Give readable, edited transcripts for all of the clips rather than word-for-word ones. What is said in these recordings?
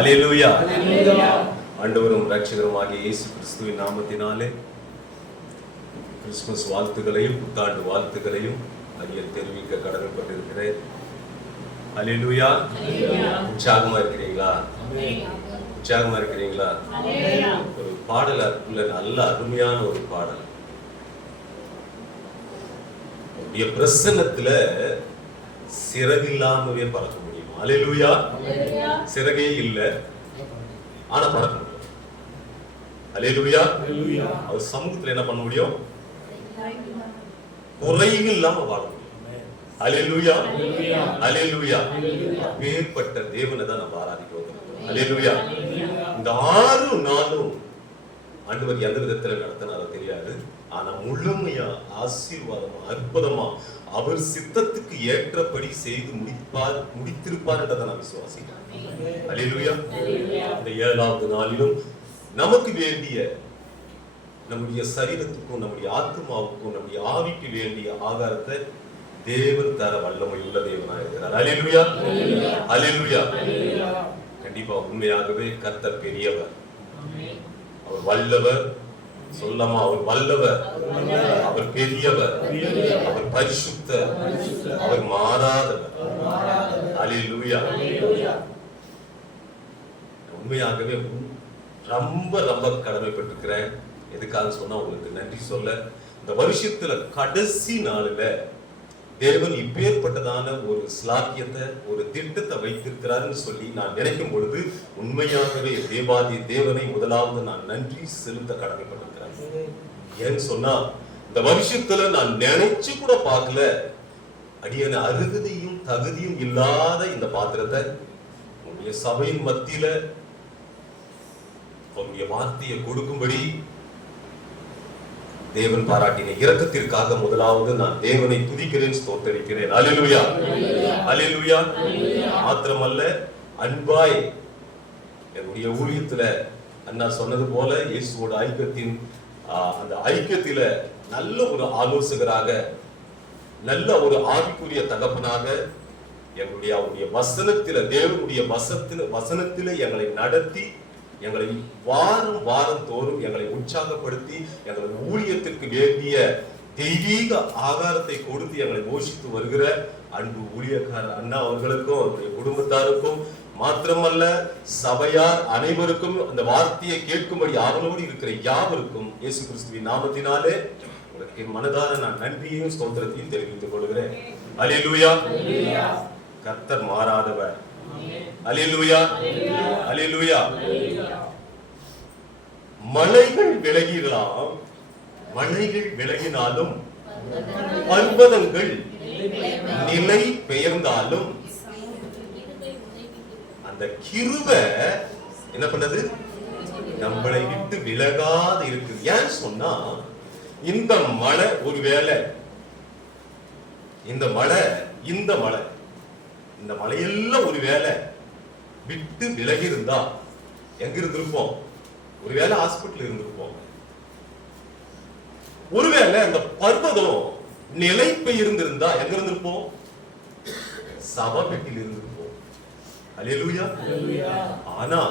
அல்லேலூயா. ஆண்டவரும் இரட்சகருமாகிய இயேசு கிறிஸ்துவின் நாமத்தினாலே கிறிஸ்துமஸ் வாழ்த்துக்களையும் புத்தாண்டு வாழ்த்துக்களையும் அடியேன் தெரிவிக்க கடமைப்பட்டிருக்கிறேன். அல்லேலூயா. உற்சாகமா இருக்கிறீங்களா? உற்சாகமா இருக்கிறீங்களா? ஒரு பாடல் நல்ல அருமையான ஒரு பாடல். பிரசன்னத்துல சிறகு இல்லாமவே பறக்க முடியும். அல்லேலூயா. சிறகே இல்லை, ஆனா பறக்க முடியும். அல்லேலூயா. அவர் சமூகத்துல என்ன பண்ண முடியும்? குறைவு இல்லாம வாழ முடியும். அல்லேலூயா. அல்லேலூயா. வேறுபட்ட தேவனை தான் நம்ம ஆராதிக்க வந்திருக்கோம். அல்லேலூயா. இந்த 6 நாளும் ஆண்டவர் எந்த விதத்துல நடத்தினாரோ தெரியாது, ஆனா முழுமையா ஆசீர்வாதமா அற்புதமா அவர் சித்தத்துக்கு ஏற்றபடி செய்து முடித்திருப்பார் என்றதை நான் விசுவாசிக்கிறேன். அல்லேலூயா. இந்த 7வது நாளிலும் நமக்கு வேண்டிய, நம்முடைய சரீரத்துக்கும் நம்முடைய ஆத்மாவுக்கும் நம்முடைய ஆவிக்கு வேண்டிய ஆகாரத்தை தேவன் தர வல்லமை உள்ள தேவனாக இருக்கிறார். அல்லேலூயா. அல்லேலூயா. கண்டிப்பா உண்மையாகவே கர்த்தர் பெரியவர், அவர் வல்லவர். சொல்லமா, அவர் வல்லவர், அவர் பெரியவர், அவர் பரிசுத்தர், அவர் மாறாதவர். அல்லேலூயா. உண்மையாகவே ரொம்ப ரொம்ப கடமைப்பட்டிருக்கிறேன். எதுக்காக சொன்னா, உங்களுக்கு நன்றி சொல்ல. இந்த வருஷத்துல கடைசி நாளில தேவன் இப்பேற்பட்டதான ஒரு ஸ்லாக்கியத்தை, ஒரு திட்டத்தை வைத்திருக்கிறார்னு சொல்லி நான் நினைக்கும் பொழுது உண்மையாகவே தேவாதி தேவனை முதலாவது நான் நன்றி செலுத்த கடமைப்பட்டிருக்கிறேன். ஏன்னு சொன்னா, இந்த வருஷத்துல நான் நினைச்சு கூட பார்க்கல, அடியான அருகதையும் தகுதியும் இல்லாத இந்த பாத்திரத்தை உங்களுடைய சபையின் மத்தியில உங்களுடைய வார்த்தையை கொடுக்கும்படி தேவன் பாராட்டின இரக்கத்திற்காக முதலாவது நான் தேவனை துதிக்கிறேன், ஸ்தோத்தரிக்கிறேன். அல்லேலூயா. அல்லேலூயா. மாத்திரமல்ல, அன்பாய் என்னுடைய ஊழியத்துல அண்ணா சொன்னது போல இயேசுவோட ஐக்கியத்தின் அந்த ஐக்கியத்தில நல்ல ஒரு ஆலோசகராக, நல்ல ஒரு ஆவிக்குரிய தகப்பனாக, எங்களுடைய அவருடைய வசனத்தில, தேவனுடைய வசனத்தில எங்களை நடத்தி, எங்களை வாரம் வாரம் தோறும் எங்களை உற்சாகப்படுத்தி, எங்களை ஊழியத்திற்கு வேண்டிய தெய்வீக ஆகாரத்தை கொடுத்து எங்களை போஷித்து வருகிற அன்பு ஊழியக்காரர் அண்ணா அவர்களுக்கும் அவருடைய குடும்பத்தாருக்கும், மாத்திரமல்ல சபையார் அனைவருக்கும், அந்த வார்த்தையை கேட்கும்படி ஆவலோடு இருக்கிற யாவருக்கும் இயேசு கிறிஸ்துவின் நாமத்தினாலே உங்களுக்கு மனதார நான் நன்றியையும் ஸ்தோத்திரத்தையும் தெரிவித்துக் கொள்கிறேன். அல்லேலூயா. கர்த்தர் மாறாதவர். அல்லேலூயா. அல்லேலூயா. மலைகள் விலகிடலாம், மலைகள் விலகினாலும், பர்வதங்கள் நிலை பெயர்ந்தாலும், அந்த கிருபை என்ன பண்ணது? நம்மளை விட்டு விலகாத இருக்கு. ஏன் சொன்னா, இந்த மலை ஒருவேளை இந்த மலையெல்லாம் ஒருவேளை விட்டு விலகி இருந்தா எங்க இருந்திருப்போம்? ஒருவேளை ஹாஸ்பிட்டல் இருந்திருப்போம். ஒருவேளை அந்த பர்வதம் நிலை பெயர்ந்திருந்தா எங்க இருந்திருப்போம்? சபையில் இருந்திருப்போம். அல்லேலூயா. ஆனா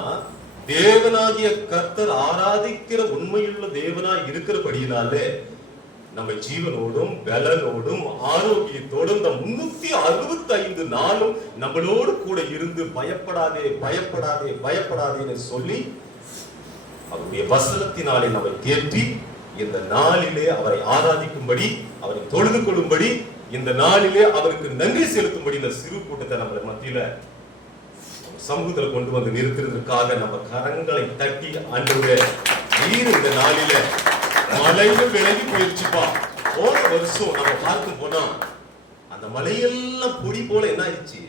தேவனாகிய கர்த்தர் ஆராதிக்கிற உண்மையுள்ள தேவனாய் இருக்கிறபடியினாலே நம்ம ஜீவனோடும் பலனோடும் ஆரோக்கியத்தோடும் இந்த 365 நாளும் நம்மளோடு கூட இருந்து பயப்படாதே பயப்படாதே பயப்படாதேன்னு சொல்லி அவருடைய வசனத்தினாலே நம்மை தேற்றி இந்த நாளிலே அவரை ஆராதிக்கும்படி, அவரை தொழுது கொள்ளும்படி, இந்த நாளிலே அவருக்கு நன்றி செலுத்தும்படி இந்த சிறு கூட்டத்தை நம்ம மத்தியில சமூகத்தில் கொண்டு வந்து நிறுத்துறதுக்காக நம்ம கரங்களை தட்டி, ஆண்டவரே நீர் இந்த நாளில மலைகள் விலகி போயிடுச்சுப்பா. போன வருஷம் நம்ம பார்க்க போனா அந்த மலையெல்லாம் பொடி போல என்ன ஆயிடுச்சு?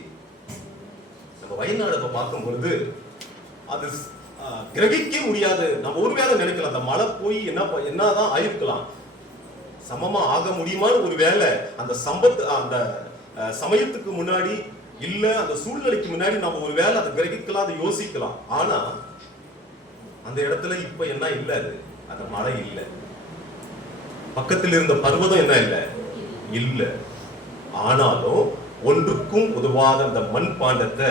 நம்ம வயநாடு பார்க்கும் பொழுது அது கிரகிக்க முடியாது. நம்ம ஒருவேளை நினைக்கலாம், அந்த மழை போய் என்னதான் ஆயிருக்கலாம், சமமா ஆக முடியுமான்னு ஒரு வேலை அந்த அந்த சமயத்துக்கு முன்னாடி இல்ல அந்த சூழ்நிலைக்கு முன்னாடி நம்ம ஒரு வேலை அதை கிரகிக்கலாம், அதை யோசிக்கலாம். ஆனா அந்த இடத்துல இப்ப என்ன இல்ல, அந்த மழை இல்லை, பக்கத்தில் இருந்த பர்வதம் என்ன இல்லை இல்ல. ஆனாலும் ஒன்றுக்கும் உதவாத அந்த மண் பாண்டத்தை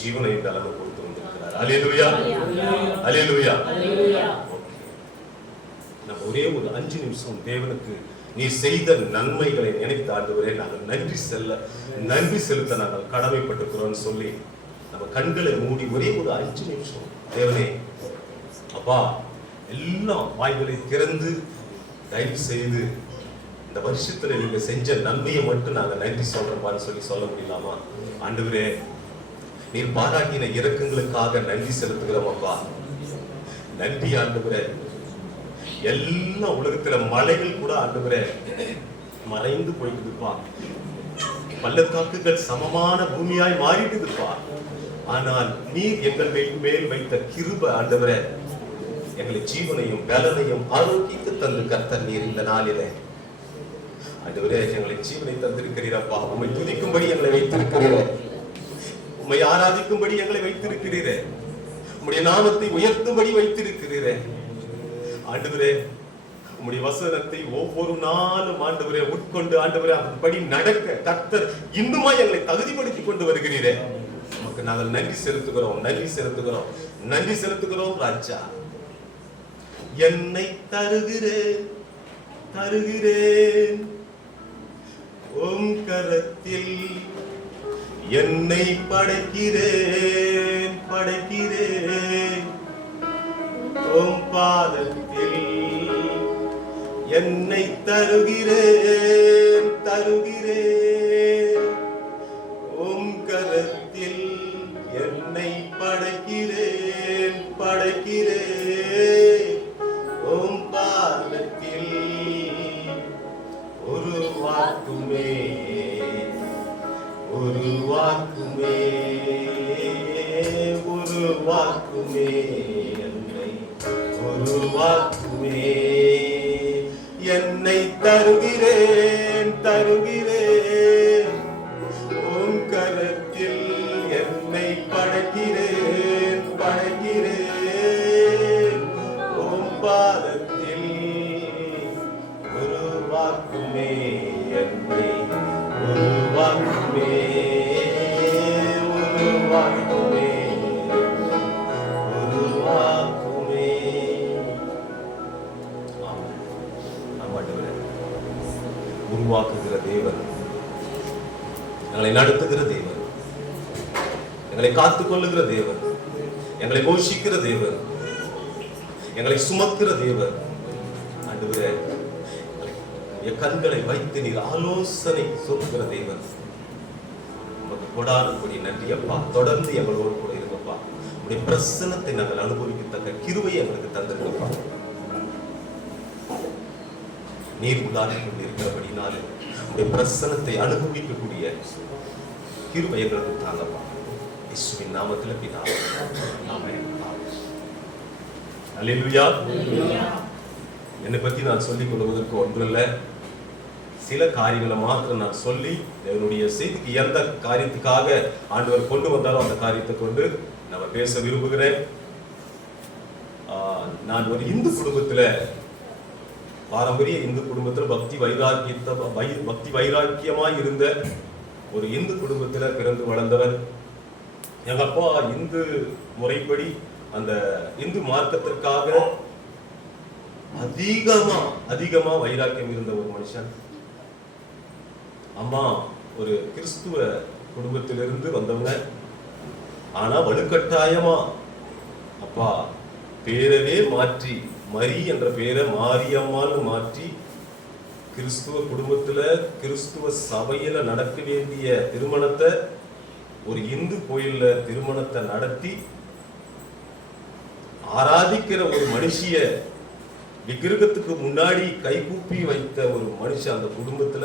ஜீவனை பலனை கொடுத்து வந்திருக்கிறார். அல்லேலூயா, அல்லேலூயா. நம்ம ஒரே ஒரு 5 நிமிஷம் தேவனுக்கு நீ செய்த நன்மைகளை நினைத்து ஆண்டவரே நாங்கள் நன்றி செலுத்த நாங்கள் கடமைப்பட்டிருக்கிறோம்னு சொல்லி நம்ம கண்களை மூடி ஒரே ஒரு 5 நிமிஷம் தேவனே அப்பா எல்லாம் வாய்களை திறந்து தயவு செய்து இந்த வருஷத்துல நீங்க செஞ்ச நன்மையை மட்டும் நாங்க நன்றி சொல்றோம்னு சொல்லி சொல்ல முடியலாமா? ஆண்டவரே நீர் பாராட்டின இரக்கங்களுக்காக நன்றி செலுத்துகிறோம் அப்பா. நன்றி ஆண்டவரே. எல்லா உலகத்துல மலைகள் கூட ஆண்டவரே மறைந்து போயிட்டுதுப்பா. பள்ளத்தாக்குகள் சமமான பூமியாய் மாறிட்டுதுப்பா. ஆனால் நீர் எங்கள் மேல் வைத்த கிருபை ஆண்டவரே எங்களை ஜீவனையும் பலனையும் ஆரோக்கியத்தை தந்து கர்த்தர் நீர் இந்த நாளிலே ஆண்டவரே எங்களை ஜீவனை தந்திருக்கிறீரப்பா. உம்மை துதிக்கும்படி எங்களை வைத்திருக்கிறீரே, உம்மை ஆராதிக்கும்படி எங்களை வைத்திருக்கிறீரே, உம்முடைய நாமத்தை உயர்த்தும்படி வைத்திருக்கிறீரே ஆண்டவரே. உம்முடைய வசனத்தை ஒவ்வொரு நாளும் ஆண்டவரே உட்கொண்டு ஆண்டவரே அதன்படி நடக்க கர்த்தர் இன்னுமா எங்களை தகுதிப்படுத்தி கொண்டு வருகிறீரே. நமக்கு நாங்கள் நன்றி செலுத்துகிறோம், நன்றி செலுத்துகிறோம், நன்றி செலுத்துகிறோம் ராஜா. என்னை தருகிறேன் தருகிறேன் உம் கரத்தில், என்னை படைக்கிறேன் படைக்கிறேன் உம் பாதத்தில், என்னை தருகிறேன் தருகிறேன் உம் கரத்தில், என்னை படைக்கிறேன் படைக்கிறேன் உம் பாதத்தில். உருவாக்குமே உருவாக்குமே உருவாக்குமே என்னை உருவாக்குமே. என்னை தருகிறேன் தருகிறேன் உம் கரத்தில், என்னை படைக்கிறேன் படைக்கிறேன் உம் பாதத்தில். உருவாக்குமே என்னை உருவாக்குமே உருவாக்குமே உருவாக்குமே. உருவாக்குகிற தேவன், எங்களை நடத்துகிற தேவன், எங்களை காத்துக் கொள்ளுகிற தேவன், எங்களை போஷிக்கிற தேவன், எங்களை சுமக்கிற தேவன் ஆண்டவரே. என் கண்களை வைத்து நீர் ஆலோசனை சொல்லுகிற தேவன், உமக்கு கொடானபடி நன்றி அப்பா. தொடர்ந்து எங்களோடு கூட இருங்கப்பா. உடைய பிரசன்னத்தை நாங்கள் அனுபவிக்கத்தக்க கிருபையை எங்களுக்கு தந்திருக்கப்பா. நீர் உண்டாடி கொண்டு இருக்கிறபடினாலே உடைய பிரசன்னத்தை அனுபவிக்கக்கூடிய கிருபை எங்களுக்கு தாங்கப்பா. இயேசுவின் நாமத்தில் பிதாவே, ஆமென். அல்லேலூயா. என்னை பற்றி நான் சொல்லிக் கொள்வதற்கு ஒன்றில்லை, சில காரியங்களை மாத்திரம் நான் சொல்லி என்னுடைய செய்திக்கு எந்த காரியத்துக்காக ஆண்டவர் கொண்டு வந்தாலும் அந்த காரியத்தை கொண்டு நான் பேச விரும்புகிறேன். நான் ஒரு இந்து குடும்பத்துல, பாரம்பரிய இந்து குடும்பத்துல பக்தி வைராக்கியமாய் இருந்த ஒரு இந்து குடும்பத்துல பிறந்து வளர்ந்தவர். எங்க அப்பா இந்து முறைப்படி அந்த இந்து மார்க்கத்திற்காக அதிகமா வைராக்கியம் இருந்த ஒரு மனுஷன். அம்மா ஒரு கிறிஸ்துவ குடும்பத்திலிருந்து வந்தவங்க. ஆனா வலுக்கட்டாயமா அப்பா பேரவே மாற்றி, மரி என்ற பேரை மாரியம்மான்னு மாற்றி, கிறிஸ்துவ குடும்பத்துல கிறிஸ்துவ சபையில நடக்க வேண்டிய திருமணத்தை ஒரு இந்து கோயில்ல திருமணத்தை நடத்தி ஆராதிக்கிற ஒரு மனுஷிய விக்கிரகத்துக்கு முன்னாடி கைகூப்பி வைத்த ஒரு மனுஷன் அந்த குடும்பத்துல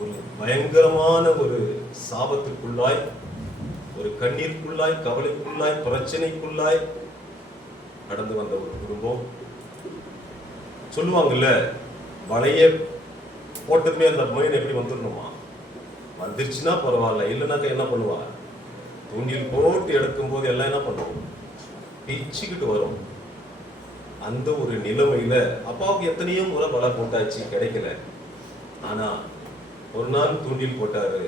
ஒரு பயங்கரமான ஒரு சாபத்துக்குள்ளாய், ஒரு கண்ணீருக்குள்ளாய், கவலைக்குள்ளாய், பிரச்சனைக்குள்ளாய் கடந்து வந்த ஒரு குடும்பம். சொல்லுவாங்கல்ல, வளைய போட்டதுமே அந்த மயன் எப்படி வந்துடணுமா, வந்துருச்சுன்னா பரவாயில்ல, இல்லைனாக்கா என்ன பண்ணுவா, தூண்டில் போட்டு எடுக்கும் போது எல்லாம் என்ன பண்ணுவோம், பிச்சுக்கிட்டு வரும். அந்த ஒரு நிலைமையில அப்பாவுக்கு எத்தனையோ முறை வலை போட்டாச்சு, கிடைக்கல. ஆனா ஒரு நாள் தூண்டில் போட்டாரு,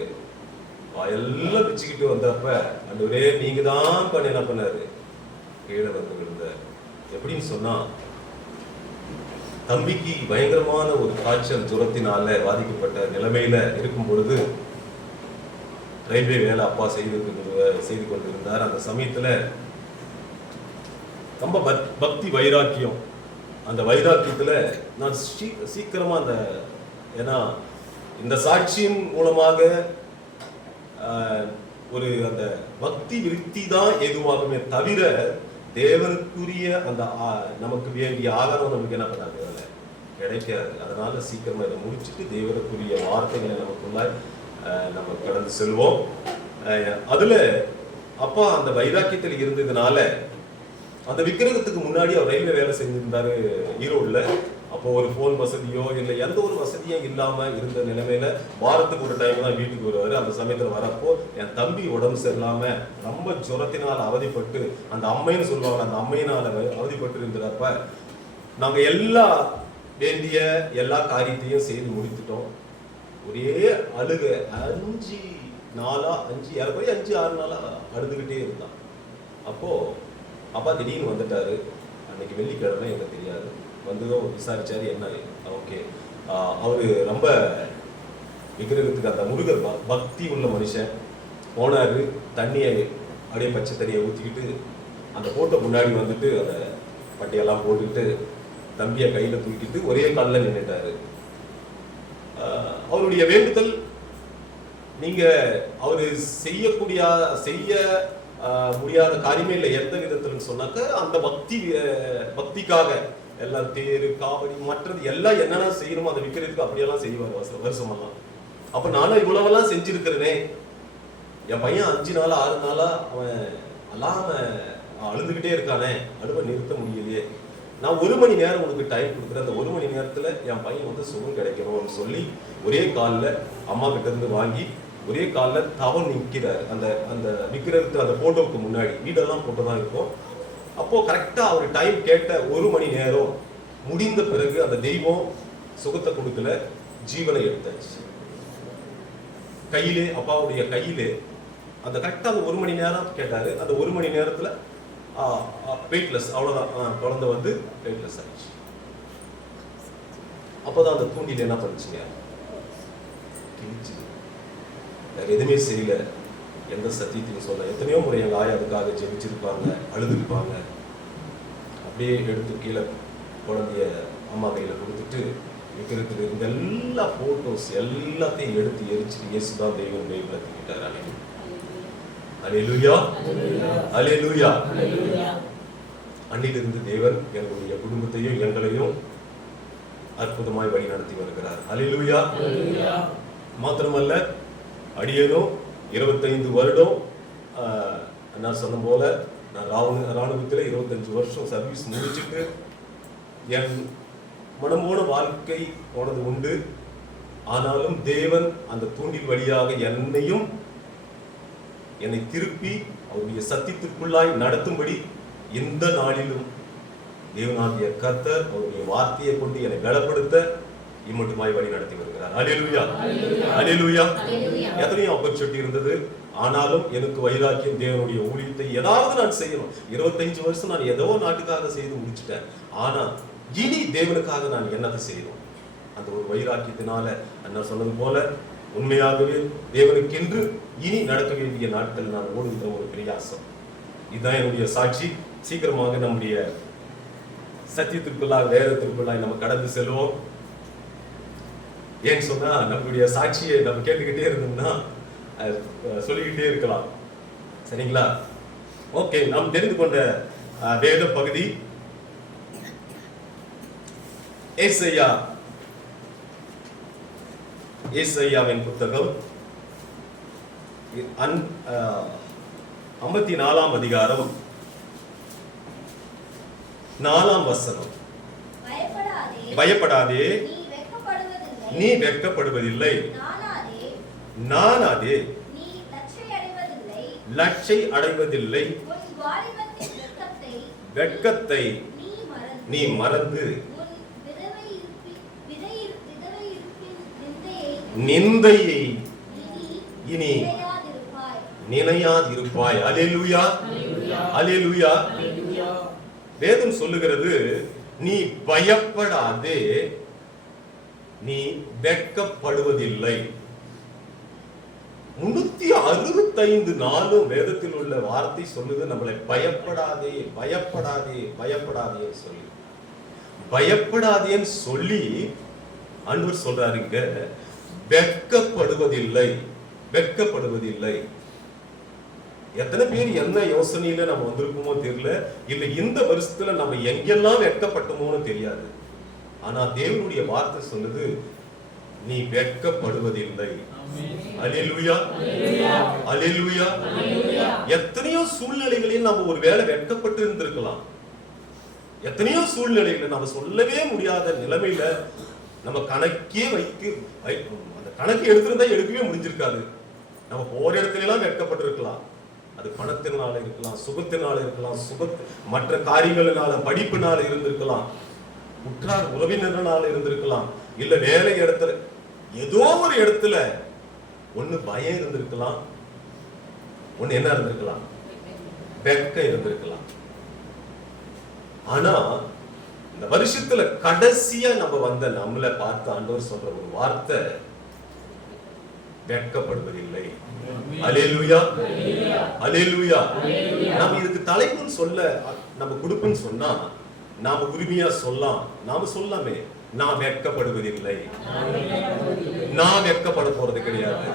எல்லாம் பிச்சுக்கிட்டு வந்தப்ப ஆண்டவரே நீங்க தான் பண்ண என்ன பண்ணாரு, கீழே வந்து விழுந்தார். எப்படின்னு சொன்னா, தம்பிக்கு பயங்கரமான ஒரு காய்ச்சல் ஜுரத்தினால பாதிக்கப்பட்ட நிலைமையில இருக்கும் பொழுது ரயில்வே வேலை அப்பா செய்து கொண்டிருந்தார். அந்த சமயத்துல ரொம்ப பக்தி வைராக்கியம், அந்த வைராக்கியத்துல நான் சீக்கிரமா அந்த, ஏன்னா இந்த சாட்சியின் மூலமாக ஒரு அந்த பக்தி விருத்தி தான் எதுவாகுமே தவிர தேவனுக்குரிய அந்த நமக்கு வேண்டிய ஆகாரம் நமக்கு என்ன பண்ணாது, கிடைக்காது. அதனால சீக்கிரமா இதை முடிச்சுட்டு தேவனுக்குரிய வார்த்தைகளை நமக்குள்ளாய் நம்ம கடந்து செல்வோம். அதுல அப்பா அந்த வைராக்கியத்தில் இருந்ததுனால அந்த விக்கிரகத்துக்கு முன்னாடி அவர் ரயில்வே வேலை செஞ்சிருந்தாரு ஈரோடுல. அப்போ ஒரு போன் வசதியோ இல்லை எந்த ஒரு வசதியும் இல்லாம இருந்த நிலைமையில வாரத்துக்கு ஒரு டைம் தான் வீட்டுக்கு வருவாரு. அந்த சமயத்துல வரப்போ என் தம்பி உடம்பு சரியில்லாம ரொம்ப ஜுரத்தினால் அவதிப்பட்டு, அந்த அம்மைன்னு சொல்லுவாங்க, அந்த அம்மையினால அவதிப்பட்டு இருந்தப்ப நாங்க வேண்டிய எல்லா காரியத்தையும் செய்து முடித்துட்டோம். ஒரே அழுக 5 6 நாளா அழுதுகிட்டே இருந்தான். அப்போ அப்பா திடீர்னு வந்துட்டாரு. அன்னைக்கு வெள்ளிக்கிழமை எனக்கு தெரியாது, வந்ததும் விசாரிச்சாரு. என்ன ஓகே, அவரு ரொம்ப விக்கிரகத்துக்கு அந்த முருகர் பக்தி உள்ள மனுஷன் போனாரு. தண்ணியை அப்படியே பச்சை தண்ணியை ஊற்றிக்கிட்டு அந்த போட்டோ முன்னாடி வந்துட்டு அந்த பட்டையெல்லாம் போட்டுக்கிட்டு தம்பியை கையில தூக்கிட்டு ஒரே காலில் நின்றுட்டாரு. அவருடைய வேண்டுதல், நீங்க அவரு செய்ய முடியாத காரியமே இல்லை எந்த விதத்துலன்னு சொன்னாக்க, அந்த பக்திக்காக எல்லாம் தேரு காவடி மற்றது எல்லாம் என்னென்ன செய்யணுமோ அதை விற்கிறதுக்கு அப்படியெல்லாம் செய்வார் வருஷமெல்லாம். அப்ப நானும் இவ்வளவெல்லாம் செஞ்சிருக்கிறேனே, என் பையன் 5 நாளா 6 நாளா அவன் அல்லாம அழுதுகிட்டே இருக்கானே, அழுவ நிறுத்த முடியலையே, நான் 1 மணி நேரம் உனக்கு டைம் கொடுக்குறேன், அந்த 1 மணி நேரத்துல என் பையன் வந்து சுகம் கிடைக்கணும்னு சொல்லி ஒரே காலில் அம்மா கிட்ட இருந்து வாங்கி ஒரே காலில் தவம் நிற்கிறாரு. அந்த அந்த விக்கிரகத்து அந்த போட்டோவுக்கு முன்னாடி வீடெல்லாம் போட்டோ தான் இருக்கும். அப்போ கரெக்டா அவர் டைம் கேட்ட 1 மணி நேரம் முடிந்த பிறகு அந்த தெய்வம் சுகத்தை கொடுக்கல, ஜீவனை எடுத்தாச்சு. கையிலே, அப்பாவுடைய கையிலே அந்த கரெக்டா அந்த 1 மணி நேரம் கேட்டாரு. அந்த 1 மணி நேரத்துல வெயிட்லெஸ், அவ்வளவுதான், குழந்தை வந்து வெயிட்லெஸ் ஆயிடுச்சு. அப்போதான் அந்த தூண்டில் என்ன பண்ணுச்சுங்க, கிழிச்சு. வேற எதுவுமே செய்யல, எந்த சத்தியத்தையும் சொல்ல. எத்தனையோ முறை எங்க ஆயா அதுக்காக ஜெபிச்சிருப்பாங்க, அழுதுருப்பாங்க. அப்படியே எடுத்து கீழே குழந்தைய அம்மா கையில கொடுத்துட்டு விக்கிரகத்துல இருந்த எல்லா போட்டோஸ் எல்லாத்தையும் எடுத்து எரிச்சுட்டு இயேசுதான் தெய்வம் பைபிளை தூக்கிட்டாரு. அல்லேலூயா, அல்லேலூயா. அன்னிலிருந்து தேவன் எங்களுடைய குடும்பத்தையும் எங்களையும் அற்புதமாய் வழி நடத்தி வருகிறார். அல்லேலூயா. மாத்திரமல்ல, அடியனும் 25 வருடம் நான் சொன்ன போல நான் ராணுவத்தில் 25 வருஷம் சர்வீஸ் முடிச்சுட்டு என் மனமோன வாழ்க்கை போனது உண்டு. ஆனாலும் தேவன் அந்த தூண்டில் வழியாக என்னை திருப்பி அவருடைய சத்தியத்திற்குள்ளாய் நடத்தும்படி இந்த நாளிலும் தேவனாகிய கர்த்தர் அவருடைய வார்த்தையை கொண்டு என்னை பலப்படுத்த இம்மட்டுமாய் வழி நடத்தி வருகிறார். அல்லேலூயா, அல்லேலூயா. எத்தனையோ ஆப்பர்ச்சுனிட்டி இருந்தது, ஆனாலும் எனக்கு வைராக்கியம், தேவனுடைய ஊழியத்தை ஏதாவது நான் செய்யணும். 25 வருஷம் நான் ஏதோ நாட்டுக்காக செய்து முடிச்சுட்டேன். ஆனா இனி தேவனுக்காக நான் என்னத்தை செய்யணும், அந்த ஒரு வைராக்கியத்தினால நான் சொன்னது போல உண்மையாகவே தேவனுக்கென்று இனி நடக்க வேண்டிய நாட்கள் நான் ஓடுகிற ஒரு பிரயாசம். இதுதான் என்னுடைய சாட்சி. சீக்கிரமாக நம்முடைய சத்தியத்திற்குள்ளாக வேதத்திற்குள்ளாக நம்ம கடந்து செல்வோம். ஏன்னு சொன்னா நம்மளுடைய சாட்சியை நம்ம கேட்டுக்கிட்டே இருந்தோம்னா சொல்லிக்கிட்டே இருக்கலாம். சரிங்களா? ஓகே, நாம் தெரிந்து கொண்ட வேத பகுதி ஏசாயாவின் புத்தகம் 54ஆம் அதிகாரம் 4ஆம் வசனம். பயப்படாதே, நீ வெட்கப்படுவதில்லை, நானாதே, லட்சை அடைவதில்லை, வெட்கத்தை நீ மறந்து நிந்தையை இனி நினையாதிருப்பாய். அல்லேலூயா, அல்லேலூயா. வேதம் சொல்லுகிறது, நீ பயப்படாதே, நீ வெட்கப்படுவதில்லை. 365 நாளும் வேதத்தில் உள்ள வார்த்தை சொல்லுது, நம்மளை பயப்படாதே பயப்படாதே பயப்படாதே சொல்லி, பயப்படாதேன்னு சொல்லி ஆண்டவர் சொல்றாருங்க, வெட்கப்படுவதில்லை வெட்கப்படுவதில்லை. எத்தனை பேர் என்ன யோசனையில நம்ம வந்திருக்குமோ தெரியல, இல்ல இந்த வருஷத்துல நம்ம எங்கெல்லாம் வெட்கப்பட்டோமோன்னு தெரியாது. ஆனா தேவனுடைய வார்த்தை சொல்லுது, நீ வெட்கப்படுவதில்லை. அல்லேலூயா, அல்லேலூயா. எத்தனையோ சூழ்நிலைகளில் நம்ம ஒரு வேளை வெட்கப்பட்டு இருந்திருக்கலாம். எத்தனையோ சூழ்நிலைகளை நம்ம சொல்லவே முடியாத நிலைமையில நம்ம கணக்கே அந்த கணக்கு எடுத்திருந்தா எடுக்கவே முடிஞ்சிருக்காது. நம்ம போற இடத்துல எல்லாம் வெட்கப்பட்டிருக்கலாம். அது பணத்தினால இருக்கலாம், சுகத்தினால இருக்கலாம், மற்ற காரியங்களினால, படிப்பினால இருந்திருக்கலாம், உற்றார் உறவினர்களால இருந்திருக்கலாம், இல்ல வேலை இடத்துல ஏதோ ஒரு இடத்துல ஒண்ணு பயம் இருந்திருக்கலாம், ஒண்ணு என்ன இருந்திருக்கலாம், வெட்கம் இருந்திருக்கலாம். ஆனா இந்த வருஷத்துல கடைசியா நம்ம வந்த நம்மளை பார்த்து ஆண்டவர் சொல்ற ஒரு வார்த்தை, வெட்கப்படுவதில்லை. அல்லேலூயா, அல்லேலூயா. நாம இதுக்கு தலைப்புன்னு சொல்ல நம்ம கொடுப்புன்னு சொன்னா நாம உரிமையா சொல்லலாம். நாம சொல்லாமே, நான் வெட்கப்படுவதில்லை, நான் வெட்கப்பட போறது கிடையாது,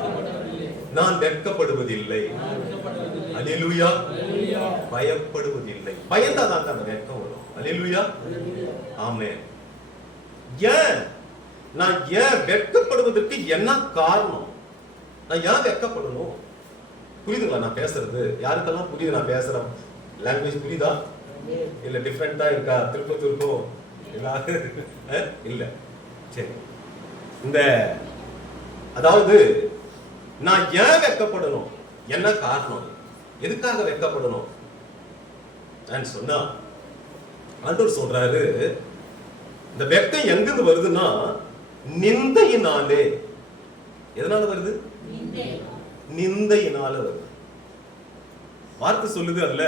நான் வெட்கப்படுவதில்லை. அல்லேலூயா. பயப்படுவதில்லை. பயந்தாதான் அந்த வெட்கம் வரும். அல்லேலூயா, ஆமென். ஏன் நான் ஏன் வெட்கப்படுவதற்கு என்ன காரணம்? நான் ஏன் வெட்கப்படணும்? புரியுதுங்களா நான் பேசுறது? யாருக்கெல்லாம் புரியுது நான் பேசுறேன்? லாங்குவேஜ் புரியுதா? இல்ல டிஃபரெண்டா இருக்கா? திருப்பத்தூருக்கும் இல்ல? சரி. இந்த அதாவது நான் ஏன் வெட்கப்படணும்? என்ன காரணம்? எதுக்காக வெட்கப்படணும் சொன்னா ஆண்டவர் சொல்றாரு, இந்த வெட்கம் எங்கிருந்து வருதுன்னா நிந்தையினாலே. எதனால வருது? நிந்தையினால வருது. வார்த்தை சொல்லுது அல்ல,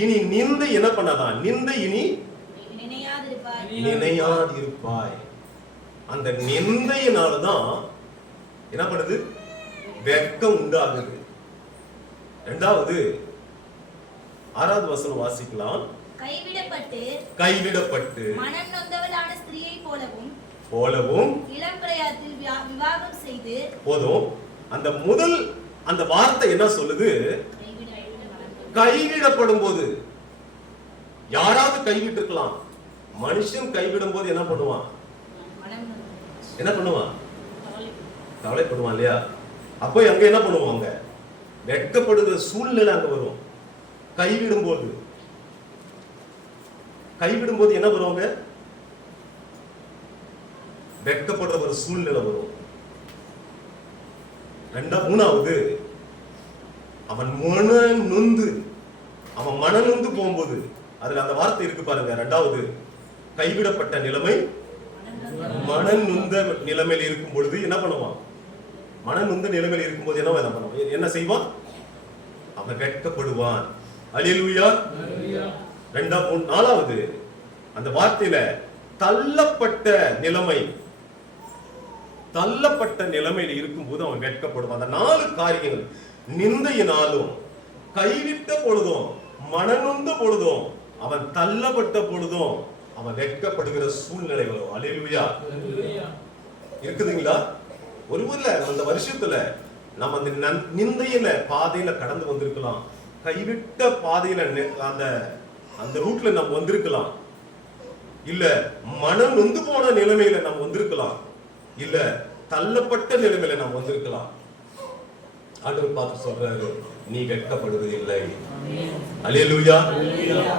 இனி நிந்தை என்ன பண்ணாதான், நிந்தை இனி நினையாதிருப்பாய். அந்த நிந்தையினாலதான் என்ன பண்ணுது? வெட்கம் உண்டாகுது. இரண்டாவது 6வது வசனம் வாசிக்கலாம். கைவிடப்பட்டு மனம் நொந்தவளான ஸ்திரீயை போலவும் இளம் பிராயத்தில் விவாகம் செய்து போதும். அந்த வார்த்தை என்ன சொல்லுது? கைவிடப்படும் போது. யாராவது கைவிட்டு இருக்கலாம். மனுஷன் கைவிடும் போது என்ன பண்ணுவான்? என்ன பண்ணுவான்? கவலைப்படுவான் இல்லையா? அப்போ அங்க என்ன பண்ணுவாங்க? வெட்கப்படுகிற சூழ்நிலை அங்க வரும். கைவிடும் போது என்ன பண்ணுவாங்க? வெட்கப்படுற ஒரு சூழ்நிலை வரும். மூணாவது அவன் மன நொந்து போகும்போது, அதுல அந்த வார்த்தை இருக்கு பாருங்க. இரண்டாவது கைவிடப்பட்ட நிலைமை, மன நொந்த நிலைமையில் இருக்கும் பொழுது என்ன பண்ணுவான்? மன நொந்த நிலைமையில் இருக்கும்போது என்ன பண்ணுவான்? என்ன செய்வான்? அவன் வெட்கப்படுவான். அல்லேலூயா. நாலாவது அந்த வார்த்தையில தள்ளப்பட்ட நிலைமையில் இருக்கும்போது அவன் வெட்கப்படுவான். அந்த 4 காரியங்கள், நிந்தையினாலும், கைவிட்ட பொழுதும், மனநொந்த பொழுதும், அவன் தள்ளப்பட்ட பொழுதும் அவன் வெட்கப்படுகிற சூழ்நிலை வரும். அல்லேலூயா. இருக்குதுங்களா? ஒருவேளை அந்த வருஷத்துல நம்ம அந்த நிந்தையில பாதையில கடந்து வந்திருக்கலாம், கைவிட்ட பாதையில அந்த ரூட்ல நம்ம வந்திருக்கலாம், இல்ல மனம் நொந்து போன நிலைமையில நம்ம வந்திருக்கலாம், இல்ல தள்ளப்பட்ட நிலைமையில நம்ம வந்திருக்கலாம். ஆண்டவர் பார்த்து சொல்றாரு, நீ வெட்கப்படுவதில்லை. அல்லேலூயா.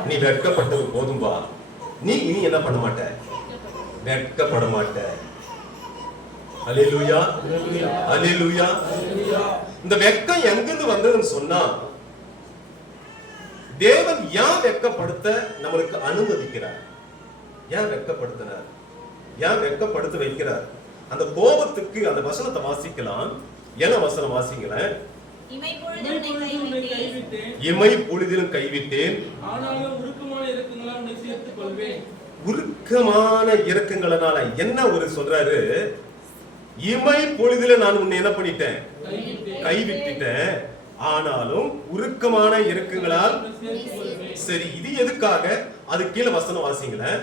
நீ வெட்கப்பட்டது போதும்பா. நீ இனி என்ன பண்ண மாட்ட? வெட்கப்பட மாட்ட. அல்லேலூயா, அல்லேலூயா. இந்த வெட்கம் எங்கிருந்து வந்ததுன்னு சொன்னா, தேவன் ஏன் வெட்கப்படுத்த நம்மளுக்கு அனுமதிக்கிறார்? ஏன் வெட்கப்படுத்தினார்? ஏன் வெட்கப்படுத்த வைக்கிறார்? அந்த கோபத்துக்கு அந்த வசனத்தை வாசிக்கலாம். என்ன வசனம் வாசிங்களேன்? இமைப்பொழுது உன்னை கைவிட்டேன். இமை பொழுதிலும் கைவிட்டேன். ஆனாலும் உருக்கமான இரக்கங்களால் உன்னை சேர்த்துக் கொள்வேன். உருக்கமான இரக்கங்களால என்ன ஒரு சொல்றாரு? இமை பொழுதில நான் உன்னை என்ன பண்ணிட்டேன்? கைவிட்டுட்டேன். ஆனாலும் உருக்கமான இரக்கங்களால். சரி, இது எதுக்காக? அது கீழே வசனம் வாசிங்களேன்.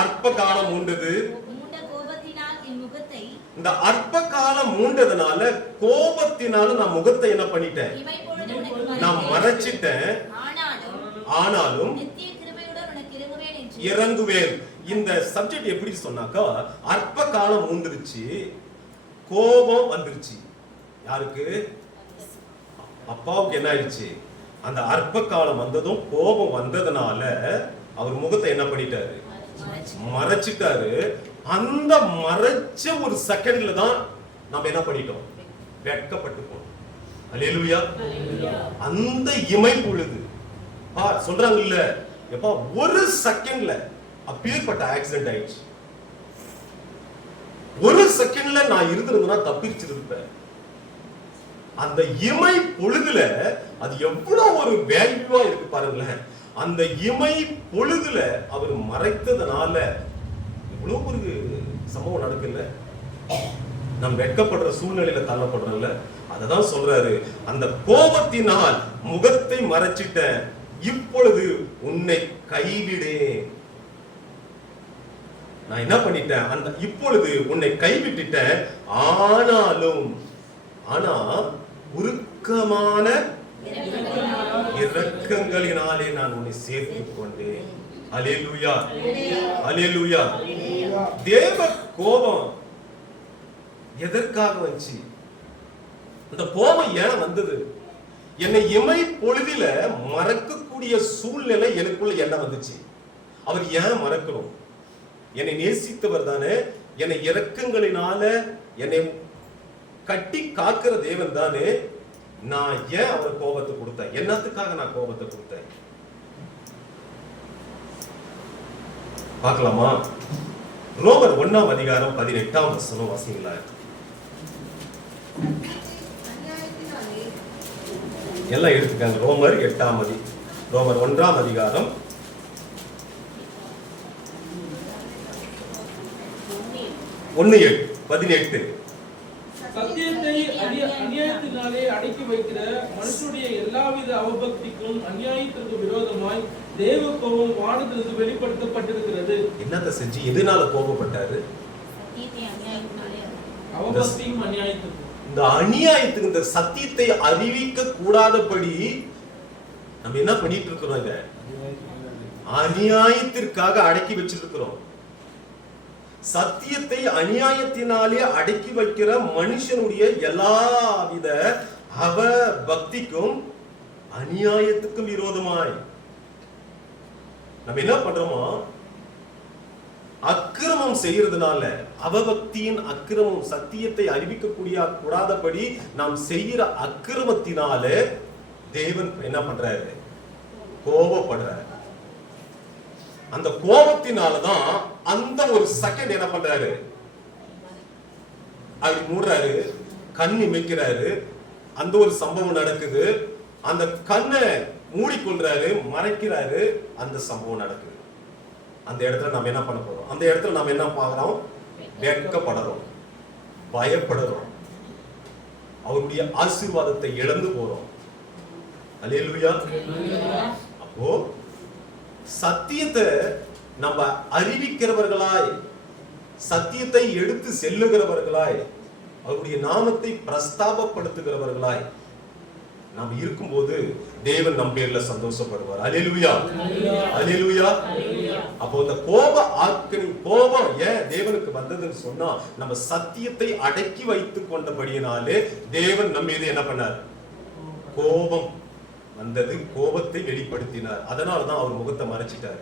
அற்ப காலம் மூண்டது. இந்த அற்ப காலம் மூண்டதுனால கோபத்தினால நான் முகத்தை என்ன பண்ணிட்டேன்? நான் மறைச்சிட்டேன். ஆனாலும் இறங்குவேன். இந்த சப்ஜெக்ட் எப்படி சொன்னாக்கா, அற்ப காலம் மூண்டுருச்சு, கோபம் வந்துருச்சு. யாருக்கு? அப்பாவுக்கு என்ன ஆயிடுச்சு? அந்த அற்ப காலம் வந்ததும் கோபம் வந்ததுனால அவர் முகத்தை என்ன பண்ணிட்டாரு? மறைச்சிட்டாரு. அந்த மறைச்ச ஒரு செகண்ட்ல தான் நாம என்ன பண்ணிட்டோம்? வெட்கப்பட்டு போனோம். அல்லேலூயா. அந்த இமை பொழுது சொல்றாங்கல்ல, எப்பா ஒரு செகண்ட்ல அப்பேற்பட்ட ஆக்சிடென்ட் ஆயிடுச்சு. ஒரு செகண்ட்ல நான் இருந்திருந்தா தப்பிச்சிருப்பேன். அந்த இமை பொழுதுல அது எவ்வளவு ஒரு வேல்யூவா இருக்கு பாருங்களேன். அந்த இமை பொழுதுல அவர் மறைத்ததுனால இவ்வளவு ஒரு சம்பவம் நடக்கல. நாம் வெட்கப்படுற சூழ்நிலையில தள்ளப்படுறோம்ல, அததான் சொல்றாரு. அந்த கோபத்தினால் முகத்தை மறைச்சிட்ட, இப்பொழுது உன்னை கைவிடேன். நான் என்ன பண்ணிட்டேன்? அந்த இப்பொழுது உன்னை கைவிட்டுட்டேன். ஆனாலும் உருக்கமான இரக்கங்களினாலே நான் உன்னை சேர்த்துக் கொண்டேன். அல்லேலூயா, அல்லேலூயா. தேவ கோபம் எதற்காக வந்துச்சு? அந்த கோபம் ஏன் வந்தது? என்னை இமை பொழுதில மறக்கக்கூடிய சூழ்நிலை எனக்குள்ள என்ன வந்துச்சு? அவர் ஏன் மறக்கணும்? என்னை நேசித்தவர் தானே, என்னை இரக்கங்களினால என்னை கட்டி காக்கிற தேவன் தானே. நான் ஏன் அவர் கோபத்தை கொடுத்தேன்? என்னத்துக்காக நான் கோபத்தை கொடுத்தேன்? பார்க்கலாமா? ரோமர் 1ஆம் அதிகாரம் 18ஆம் வசனம் வாசிங்களா. எல்லாம் எடுத்துக்காங்க. ரோமர் 1ஆம் அதிகாரம் 1:18. சத்தியத்தை அநியாயத்தினாலே அடக்கி வைக்கிற மனுஷனுடைய எல்லாவித அவபக்திக்கும் அநியாயத்திற்கு விரோதமாய் தேவ கோபம் வானத்திலிருந்து வெளிப்படுத்தப்பட்டிருக்கிறது. என்னத்தை செஞ்சு எதனால கோபப்பட்டாரு? அவபக்தியும் அநியாயத்துக்கும். இந்த அநியாயத்துக்கு, இந்த சத்தியத்தை அறிவிக்க கூடாதபடி நம்ம என்ன பண்ணிட்டு இருக்கிறோம்? அநியாயத்திற்காக அடக்கி வச்சிருக்கிறோம். சத்தியத்தை அநியாயத்தினாலே அடக்கி வைக்கிற மனுஷனுடைய எல்லாவித அவபக்திக்கும் அநியாயத்துக்கும் விரோதமாய் நம்ம என்ன பண்றோமோ, அக்கிரமம் செய்யறதுனால, அவபக்தியின் அக்கிரமம், சத்தியத்தை அறிவிக்க கூடாதபடி நாம் செய்கிற அக்கிரமத்தினால தேவன் என்ன பண்றாரு? கோபப்படுறாரு. அந்த கோபத்தினாலதான் அந்த ஒரு செகண்ட் என்ன பண்றாரு? அப்படி மூடுறாரு, கண் இமைக்கிறாரு. அந்த ஒரு சம்பவம் நடக்குது. அந்த கண்ணை மூடிக்கொள்றாரு, மறைக்கிறாரு. அந்த சம்பவம் நடக்குது. அந்த இடத்துல நம்ம என்ன பண்ண போறோம்? அந்த இடத்துல நம்ம என்ன பார்க்கிறோம்? வெட்கப்படுறோம், பயப்படுறோம், அவருடைய ஆசீர்வாதத்தை இழந்து போறோம். அல்லேலூயா. அப்போ சத்தியத்தை நம்ம அறிவிக்கிறவர்களாய், சத்தியத்தை எடுத்து செல்லுகிறவர்களாய், அவருடைய நாமத்தை பிரஸ்தாபப்படுத்துகிறவர்களாய் நாம் இருக்கும்போது தேவன் நம் பேர்ல சந்தோஷப்படுவார். அல்லேலூயா, அல்லேலூயா. அப்போ இந்த கோபம் ஏன் தேவனுக்கு வந்ததுன்னு சொன்னா, நம்ம சத்தியத்தை அடக்கி வைத்துக் கொண்டபடியினாலே தேவன் நம்ம மீது என்ன பண்ணார்? கோபம் வந்தது, கோபத்தை வெளிப்படுத்தினார். அதனாலதான் அவர் முகத்தை மறைச்சிட்டார்.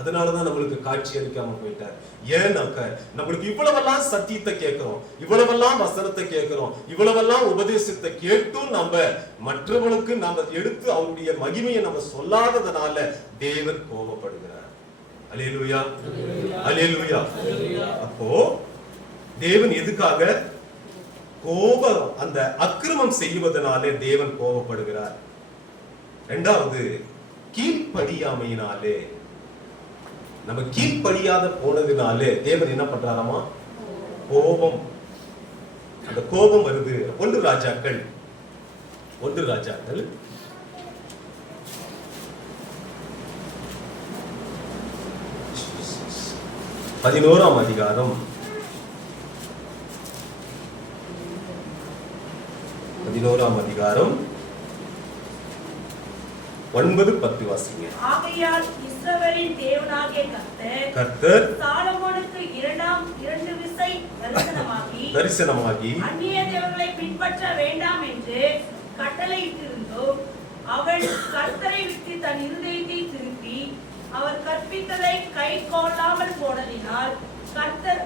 அதனாலதான் நம்மளுக்கு காட்சி அளிக்காம போயிட்டார். ஏன்னாக்க நம்மளுக்கு இவ்வளவெல்லாம் சத்தியத்தை கேட்கிறோம், இவ்வளவெல்லாம் வசனத்தை கேட்கிறோம், இவ்வளவெல்லாம் உபதேசத்தை கேட்டும் நம்ம மற்றவர்களுக்கு நம்ம எடுத்து அவருடைய மகிமையை நம்ம சொல்லாததனால தேவன் கோபப்படுகிறார். அல்லேலூயா, அல்லேலூயா. அப்போ தேவன் எதுக்காக கோபம், அந்த அக்கிரமம் செய்வதனாலே தேவன் கோபப்படுகிறார். இரண்டாவது, கீழ்ப்படியாமையினாலே, நம்ம கீழ்ப்படியாத போனதுனாலே தேவன் என்ன பண்றாராமா? கோபம். அந்த கோபம் வருது. 1 ராஜாக்கள் 11ஆம் அதிகாரம் 9-10 வாசிங்க. ஆகையால் இஸ்ரவேலின் தேவனாகிய கர்த்தர் சாலொமோனுக்கு இரண்டு விசை தரிசனமாகி அந்நிய தேவர்களை பின்பற்ற வேண்டாம் என்று கட்டளையிட்டிருந்தோம். அவன் கர்த்தரை விட்டு தன் இருதயத்தை திருப்பி அவர் கற்பித்ததை கை கொள்ளாமல் போனதினால் கர்த்தர்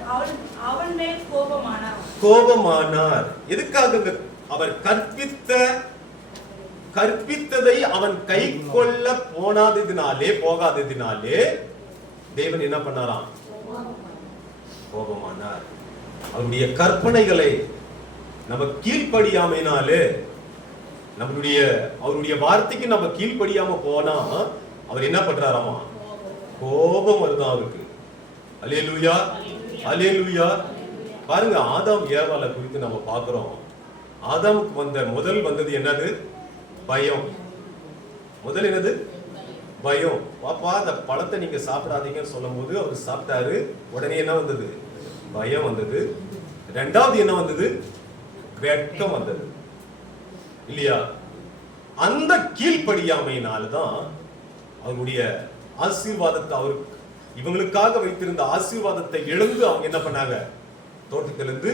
அவன் மேல் கோபமானார். எதுக்காக? அவர் கற்பித்ததை அவன் கை கொள்ள போகாததினாலே தேவன் என்ன பண்ணாராம்? கோபமானார். அவருடைய கற்பனைகளை நம்ம கீழ்ப்படியாமைனாலே, அவருடைய வார்த்தைக்கு நம்ம கீழ்ப்படியாம போனா அவர் என்ன பண்றாராமா? கோபம் வருதான் அவருக்கு. அல்லேலூயா, அல்லேலூயா. பாருங்க, ஆதாம் ஏவாளை குறித்து நம்ம பார்க்கிறோம். ஆதாமுக்கு முதல் வந்தது என்னது? பயம். முதல் என்னது? பயம். பாப்பா, அந்த பழத்தை நீங்க சாப்பிடாதீங்கன்னு சொல்லும் போது அவர் சாப்பிட்டாரு. உடனே என்ன வந்தது? பயம் வந்தது. இரண்டாவது என்ன வந்தது? வெட்கம் வந்தது, இல்லையா? அந்த கீழ்ப்படியாமையினால்தான் அவருடைய ஆசீர்வாதத்தை, இவங்களுக்காக வைத்திருந்த ஆசீர்வாதத்தை இழந்து அவங்க என்ன பண்ணாங்க? தோட்டத்திலிருந்து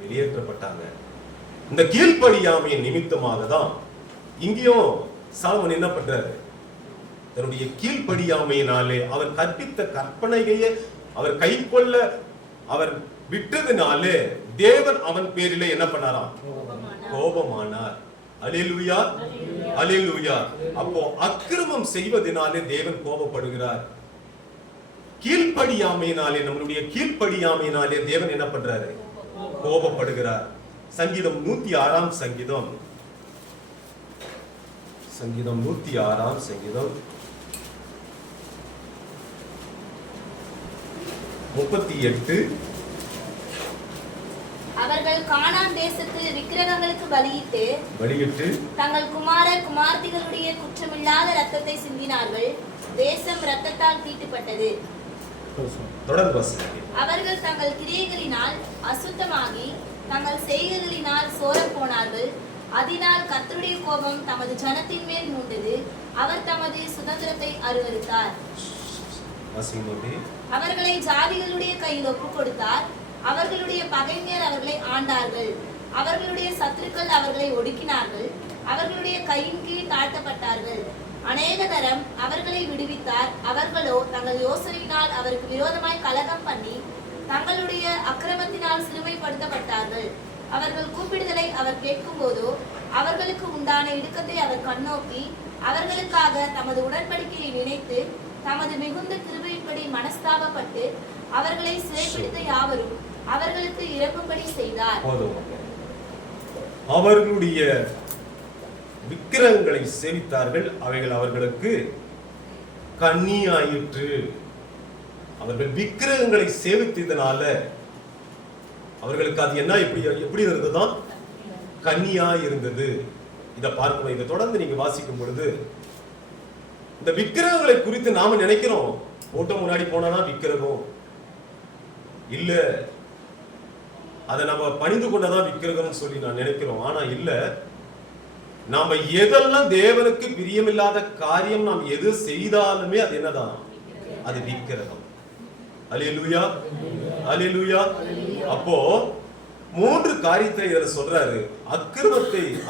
வெளியேற்றப்பட்டாங்க. இந்த கீழ்ப்படியாமையின் நிமித்தமாக தான் இங்கேயும் சாலமோன் என்ன பண்றாரு? தன்னுடைய கீழ்ப்படியாமையினாலே அவர் கற்பித்த கற்பனையை அவர் கைக்கொள்ள அவர் விட்டதினாலே தேவன் அவன் பேரிலே என்ன பண்ணாராம்? கோபமானார். அல்லேலூயா, அல்லேலூயா. அப்போ அக்கிரமம் செய்வதனாலே தேவன் கோபப்படுகிறார். கீழ்ப்படியாமையினாலே, நம்மளுடைய கீழ்ப்படியாமையினாலே தேவன் என்ன பண்றாரு? கோபப்படுகிறார். சங்கீதம் 106 சங்கீதம் 38. அவர்கள் கானான் தேசத்து விக்கிரகங்களுக்கு பலியிட்டு தங்கள் குமார்த்திகளுடைய குற்றமில்லாத இரத்தத்தை சிந்தினார்கள். தேசம் இரத்தத்தால் தீட்டுப்பட்டது. அவர்கள் தங்கள் கிரியைகளினால் அசுத்தமாகி தங்கள் செய்கைகளினால் சோரப் போனார்கள். அதனால் கர்த்தருடைய கோபம் தமது ஜனத்தின் மேல் மூண்டது. அவர் தமது சுதந்திரத்தை அருவருத்தார். அவர்களை ஜாதிகளுடைய கையில் ஒப்புக் கொடுத்தார். அவர்களுடைய பகைஞர் அவர்களை ஆண்டார்கள். அவர்களுடைய சத்துருக்கள் அவர்களை ஒடுக்கினார்கள். அவர்களுடைய கையின் கீழ் தாழ்த்தப்பட்டார்கள். அநேக தரம் அவர்களை விடுவித்தார். அவர்களோ தங்கள் யோசனையினால் அவருக்கு விரோதமாய் கலகம் பண்ணி தங்களுடைய அக்கிரமத்தினால் சிறுமைப்படுத்தப்பட்டார்கள். அவர்கள் கூப்பிடுதலை அவர் கேட்கும் போதோ அவர்களுக்கு உண்டான இடுக்கத்தை அவர் கண்ணோக்கி அவர்களுக்காக தமது உடன்படிக்கையை நினைத்து தமது மிகுந்த கிருபையின்படி மனஸ்தாபப்பட்டு அவர்களை சிறைப்பிடித்த யாவரும் அவர்களுக்கு இறங்கும்படி செய்தார். அவர்களுடைய விக்கிரகங்களை சேவித்தார்கள். அவைகள் அவர்களுக்கு கண்ணியாயிற்று. அவர்கள் விக்கிரகங்களை சேவித்ததனால அவர்களுக்கு அது என்ன எப்படி இருந்ததுதான்? கன்னியா இருந்தது. இதை பார்க்கணும். இதை தொடர்ந்து நீங்க வாசிக்கும் பொழுது இந்த விக்கிரகங்களை குறித்து நாம நினைக்கிறோம், ஓட்ட முன்னாடி போனா விக்கிரகம் இல்ல, அதை நம்ம பணிந்து கொண்டதான் விக்கிரகம் சொல்லி நான் நினைக்கிறோம். ஆனா இல்ல, நாம எதெல்லாம் தேவனுக்கு பிரியமில்லாத காரியம் நாம் எது செய்தாலுமே அது என்னதான்? அது விக்கிரகம். அல்லேலூயா, அல்லேலூயா. அப்போ 3 காரியத்தை இதுல சொல்றாரு.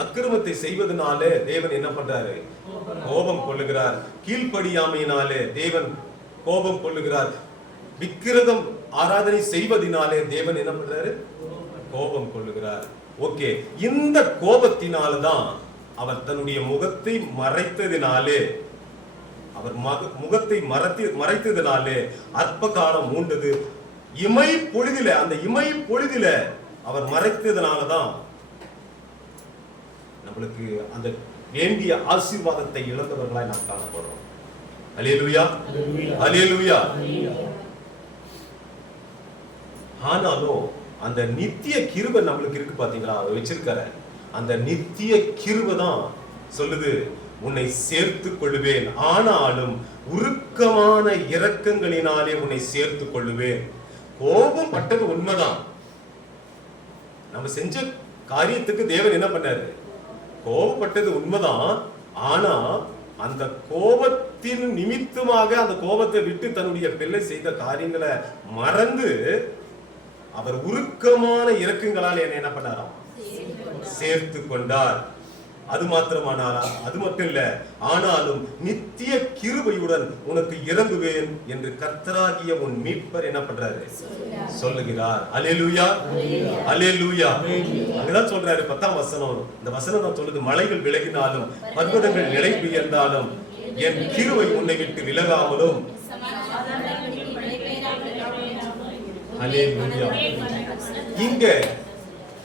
அக்கிரமத்தை செய்வதனாலே தேவன் என்ன பண்றாரு? கோபம் கொள்ளுகிறார். கீழ்ப்படியாமையினாலே தேவன் கோபம் கொள்ளுகிறார். விக்கிரகம் ஆராதனை செய்வதனாலே தேவன் என்ன பண்றாரு? கோபம் கொள்ளுகிறார். ஓகே, இந்த கோபத்தினால்தான் அவர் தன்னுடைய முகத்தை மறைத்ததினாலே, அவர் முகத்தை மறைத்ததினாலே அற்ப காலம் மூண்டது. அந்த இமை பொழுதில அவர் மறைத்ததுனாலதான் நம்மளுக்கு அந்த வேண்டிய ஆசீர்வாதத்தை இழந்தவர்களாய் நாம் காணப்படுறோம். அல்லேலூயா, அல்லேலூயா. ஆனாலும் அந்த நித்திய கிருபை நம்மளுக்கு இருக்கு பாத்தீங்களா, அவர் வச்சிருக்காரு. அந்த நித்திய கிருபை தான் சொல்லுது, உன்னை சேர்த்துக் கொள்ளுவேன், ஆனாலும் உருக்கமான இரக்கங்களினாலே உன்னை சேர்த்துக் கொள்ளுவேன். கோபம் பட்டது உண்மைதான். நம்ம செஞ்ச காரியத்துக்கு தேவன் என்ன பண்ணாரு? கோபப்பட்டது உண்மைதான். ஆனா அந்த கோபத்தின் நிமித்தமாக அந்த கோபத்தை விட்டு தன்னுடைய பிள்ளை செய்த காரியங்களை மறந்து அவர் உருக்கமான இரக்கங்களால் என்ன பண்ணாராம்? சேர்த்து கொண்டார். அது மாத்திரமானாரா? அது மட்டும் இல்ல, ஆனாலும் நித்திய கிருபையுடன் உனக்கு இறங்குவேன் என்று கர்த்தராகிய உன் மீட்பர் என்ன பண்றாரு? சொல்லுகிறார். அல்லேலூயா, அல்லேலூயா. அங்கதான் சொல்றாரு 10ஆம் வசனம். இந்த வசனம் தான் சொல்லுது, மலைகள் விலகினாலும் பர்வதங்கள் நிலை பெயர்ந்தாலும் என் கிருபை உன்னை விட்டு விலகாமலும். அல்லேலூயா.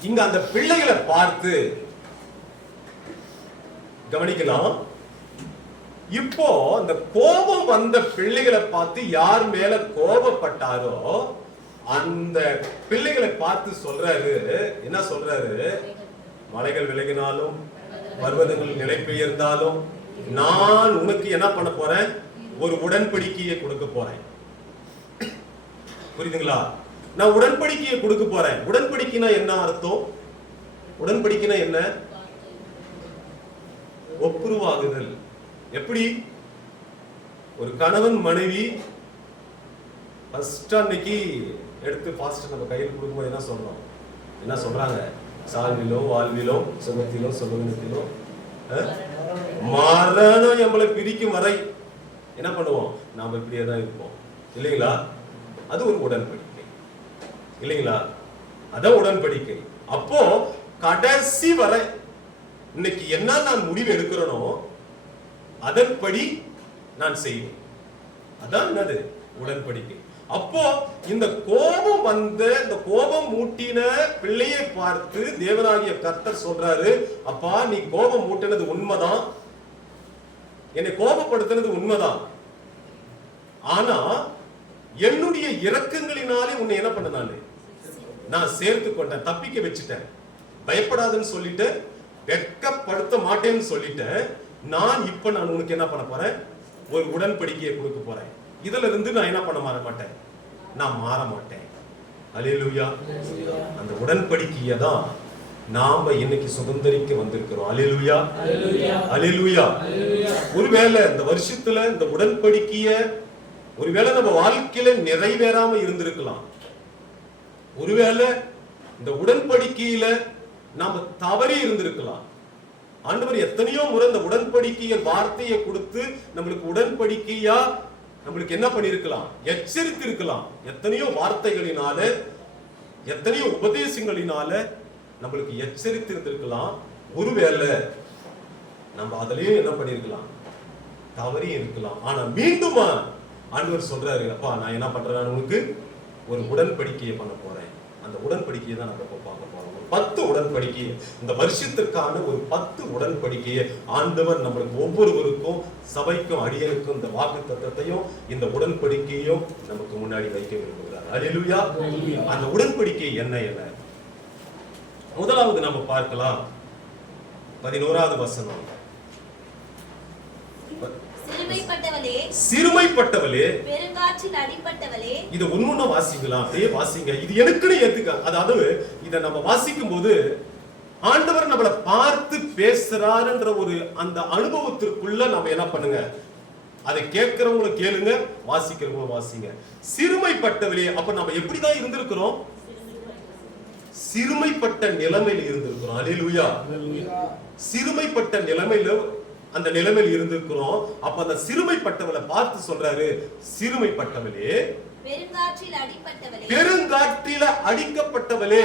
இங்க அந்த பிள்ளைகளை பார்த்து கவனிக்கலாம். இப்போ அந்த கோபம் வந்த பிள்ளைகளை பார்த்து யார் மேல கோபப்பட்டாரோ அந்த பிள்ளைகளை பார்த்து சொல்றாரு, என்ன சொல்றாரு? மலைகள் விலகினாலும் பர்வதங்கள் நிலை பெயர்ந்தாலும் நான் உனக்கு என்ன பண்ண போறேன்? ஒரு உடன்படிக்கையை கொடுக்க போறேன். புரியுதுங்களா? நான் உடன்படிக்கையை கொடுக்க போறேன். உடன்படிக்கைனா என்ன அர்த்தம்? உடன்படிக்கைனா என்ன? ஒப்புருவாகுதல். எப்படி? ஒரு கணவன் மனைவி ஃபர்ஸ்ட் அன்னைக்கு எடுத்து ஃபாஸ்ட் நம்ம கையில் கொடுக்கும்போது என்ன சொல்றோம்? என்ன சொல்றாங்க? சால்விலோ வாழ்விலோ சுகத்திலோ சுகத்திலோ மரணம் நம்மளை பிரிக்கும் வரை என்ன பண்ணுவோம்? நாம இப்படியே தான் இருப்போம், இல்லைங்களா? அது ஒரு உடன்படிக்கை, இல்லைங்களா? அதான் உடன்படிக்கை. அப்போ கடைசி வரை இன்னைக்கு என்ன நான் முடிவு எடுக்கிறனோ அதன்படி நான் செய்வேன். அதான் என்னது? உடன்படிக்கை. அப்போ இந்த கோபம் வந்த இந்த கோபம் மூட்டின பிள்ளையை பார்த்து தேவனாகிய கர்த்தர் சொல்றாரு, அப்பா நீ கோபம் மூட்டினது உண்மைதான், என்னை கோபப்படுத்தினது உண்மைதான், ஆனா என்னுடைய இரக்கங்களினாலே உன்னை என்ன பண்ண நான் சேர்த்து கொண்டேன், தப்பிக்க வச்சுட்டேன், பயப்படாதுன்னு சொல்லிட்டு வெட்கப்படுத்த மாட்டேன்னு சொல்லிட்டேன். நான் உனக்கு என்ன பண்ண போறேன்? ஒரு உடன்படிக்கையை கொடுக்க போறேன். இதுல இருந்து நான் என்ன பண்ண மாட்டேன், நான் மாற மாட்டேன். அல்லேலூயா. அந்த உடன்படிக்கையை தான் நாம இன்னைக்கு சுதந்திரிக்க வந்திருக்கிறோம். அல்லேலூயா, அல்லேலூயா. ஒருவேளை இந்த வருஷத்துல இந்த உடன்படிக்கைய ஒருவேளை நம்ம வாழ்க்கையில நிறைவேறாம இருந்திருக்கலாம். ஒருவேளை இந்த உடன்படிக்கையில நாம தவறி இருந்திருக்கலாம். ஆண்டவர் எத்தனையோ முறை இந்த உடன்படிக்கையின் வார்த்தையை கொடுத்து நம்மளுக்கு உடன்படிக்கையா நம்மளுக்கு என்ன பண்ணிருக்கலாம்? எச்சரித்து இருக்கலாம். எத்தனையோ வார்த்தைகளினால எத்தனையோ உபதேசங்களினால நம்மளுக்கு எச்சரித்து இருந்திருக்கலாம். ஒருவேளை நம்ம அதுலயும் என்ன பண்ணிருக்கலாம்? தவறி இருக்கலாம். ஆனா மீண்டுமா ஆண்டவர் சொல்றாரு, அப்பா நான் என்ன பண்றேன்? உனக்கு ஒரு உடன்படிக்கையை பண்ண போறேன். அந்த உடன்படிக்கையை தான் நம்ம பார்க்க போறோம். 10 உடன்படிக்கை, இந்த வருஷத்திற்கான ஒரு 10 உடன்படிக்கையை ஆண்டவர் நம்மளுக்கு ஒவ்வொருவருக்கும், சபைக்கும், அடியனுக்கும் இந்த வாக்குத்தத்தத்தையும் இந்த உடன்படிக்கையும் நமக்கு முன்னாடி வைக்க விரும்புகிறார். அல்லேலூயா. அந்த உடன்படிக்கை என்ன? முதலாவது நம்ம பார்க்கலாம் 11வது வசனம். சிறுமைப்பட்டவளே, பெருங்காற்றில் அடிபட்டவளே. இது ஒண்ணு வாசிக்கலாம், அப்படியே வாசிங்க. இது எனக்குன்னு ஏத்துக்க. அதாவது இத நம்ம வாசிக்கும் போது ஆண்டவர் நம்மளை பார்த்து பேசுறாருன்ற ஒரு அந்த அனுபவத்திற்குள்ள நம்ம என்ன பண்ணுங்க, அதை கேட்கிறவங்கள கேளுங்க, வாசிக்கிறவங்க வாசிங்க. சிறுமைப்பட்டவளே. அப்ப நம்ம எப்படிதான் இருந்திருக்கிறோம்? சிறுமைப்பட்ட நிலைமையில் இருந்திருக்கிறோம். அல்லேலூயா. சிறுமைப்பட்ட நிலைமையில அந்த நிலைமையில் இருந்திருக்கிறோம். அப்ப அந்த சிறுமைப்பட்டவளை பார்த்து சொல்றாரு, சிறுமைப்பட்டவளே, பெருங்காற்றில அடிக்கப்பட்டவளே.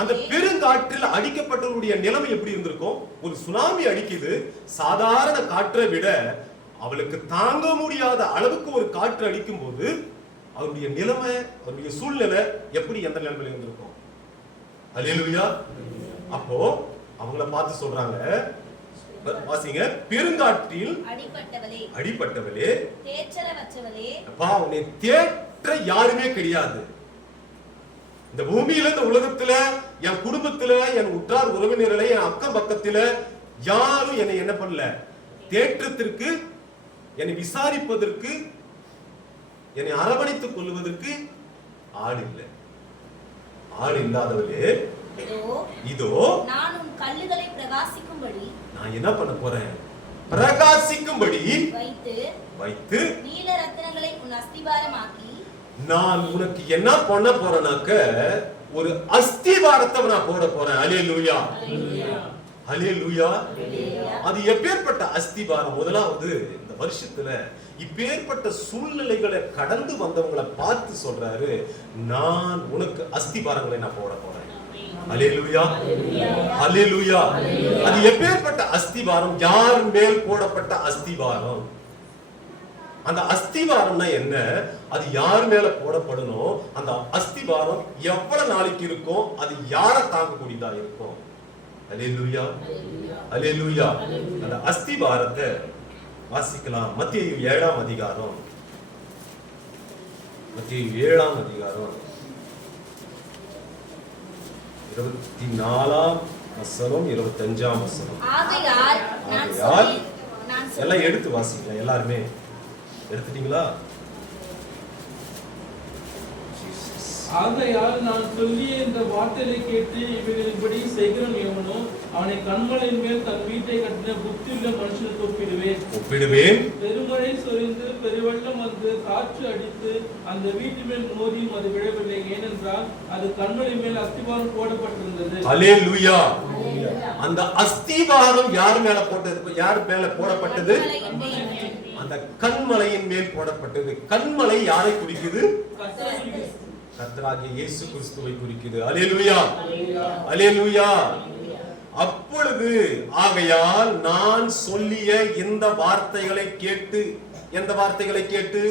அந்த பெருங்காற்றில் அடிக்கப்பட்டவருடைய நிலைமை எப்படி இருந்திருக்கும்? ஒரு சுனாமி அடிக்குது, சாதாரண காற்றை விட அவளுக்கு தாங்க முடியாத அளவுக்கு ஒரு காற்று அடிக்கும் போது அவருடைய நிலைமை, அவருடைய சூழ்நிலை எப்படி, எந்த நிலைமையில இருந்திருக்கும்? அல்லேலூயா. அப்போ அவங்கள பார்த்து சொல்றாங்க, வாசிங்க, பெருங்காற்றில் அடிபட்டவளே, தேற்றரவற்றவளே, அப்பா உன்னை தேற்ற யாருமே கிடையாது. இந்த பூமியில, இந்த உலகத்துல, என் குடும்பத்துல, என் உற்றார் உறவினர்களை, என் அக்கம் பக்கத்துல யாரும் என்னை என்ன பண்ணல, தேற்றத்திற்கு, என்னை விசாரிப்பதற்கு, என்னை அரவணைத்துக் கொள்வதற்கு ஆள் இல்லை. ஆள் இல்லாதவளே, இதோ நான் உன் கல்லுகளை பிரகாசிக்கும்படி, நான் என்ன பண்ண போறேன், பிரகாசிக்கும்படி வைத்து நீல ரத்தினங்களை உன் அஸ்திபாரமாக்கி, நான் உனக்கு என்ன பண்ண போறேனாக்க ஒரு அஸ்திவாரத்தை நான் போட போறேன். அல்லேலூயா, அல்லேலூயா. அது எப்பேற்பட்ட அஸ்திவாரம்? முதலாவது, இந்த வருஷத்துல இப்பேற்பட்ட சூழ்நிலைகளை கடந்து வந்தவங்களை பார்த்து சொல்றாரு, நான் உனக்கு அஸ்திவாரங்களை நான் போட போறேன். அல்லேலூயா, அல்லேலூயா. அது எப்பேற்பட்ட அஸ்திவாரம்? யார் மேல் போடப்பட்ட அஸ்திவாரம்? அந்த அஸ்திவாரம்னா என்ன? அது யார் மேல போடப்படணும்? அந்த அஸ்திவாரம் எவ்வளவு நாளைக்கு இருக்கும்? அது யாரை தாங்கக்கூடியதா இருக்கும்? அல்லேலூயா, அல்லேலூயா. அந்த அஸ்திவாரத்தை வாசிக்கலாம். மத்தேயு 7ஆம் அதிகாரம், மத்தேயு 7ஆம் அதிகாரம் 24ஆம் வசனம் 25ஆம் வசனம். ஆகையால் எல்லாம் எடுத்து வாசிக்கலாம். எல்லாருமே எடுத்துட்டீங்களா? ஆகையால் நான் சொல்லிய இந்த வார்த்தையை கேட்டு இவைகளின்படி செய்கிறவன் எவனோ அவனை கண்மலையின் மேல் தன் வீட்டை கட்டின புத்தியுள்ள மனுஷனுக்கு ஒப்பிடுவேன். பெருமழை சொரிந்து பெருவெள்ளம் வந்து காற்று அடித்து அந்த வீட்டு மேல் மோதியும் அது விழவில்லை, ஏனென்றால் அது கண்மலை மேல் அஸ்திவாரம் போடப்பட்டிருந்தது. அல்லேலூயா. அந்த அஸ்திவாரம் யார் மேல போட்டது? யார் மேல போடப்பட்டது? அந்த கண்மலையின் மேல் போடப்பட்டது. கண்மலை யாரை குறிக்குது? கர்த்தராகிய இயேசு கிறிஸ்துவை குறிக்குது. அல்லேலூயா, அல்லேலூயா. அப்பொழுது ஆகையால் நான் சொல்லிய இந்த வார்த்தைகளை கேட்டு, எந்த வார்த்தைகளை கேட்டு?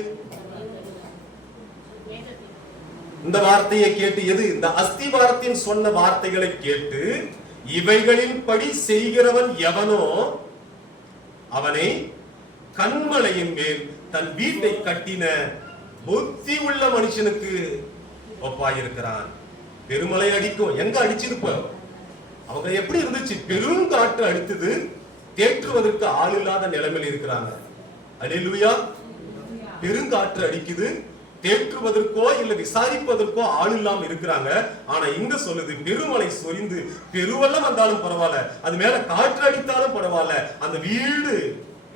இந்த வார்த்தையை கேட்டு, எது? இந்த அஸ்திவாரத்தின் சொன்ன வார்த்தைகளை கேட்டு இவைகளின் படி செய்கிறவன் எவனோ அவனை கண்மலையின் மேல் தன் வீட்டை கட்டின புத்தி உள்ள மனுஷனுக்கு ஒப்பாயிருக்கிறான். பெருமழை அடிக்கும். எங்க அடிச்சிருப்ப? அவங்க எப்படி இருந்துச்சு? பெருங்காற்று அடித்தது. தேற்றுவதற்கு ஆள் இல்லாத நிலைமையில் இருக்கிறாங்க. அல்லேலூயா. பெருங்காற்று அடிக்குது, தேற்றுவதற்கோ இல்ல விசாரிப்பதற்கோ ஆள் இல்லாம இருக்கிறாங்க. ஆனா இங்க சொல்லுது, பெருமழை சொரிந்து பெருவெள்ளம் வந்தாலும் பரவாயில்ல, அது மேல காற்று அடித்தாலும் பரவாயில்ல, அந்த வீடு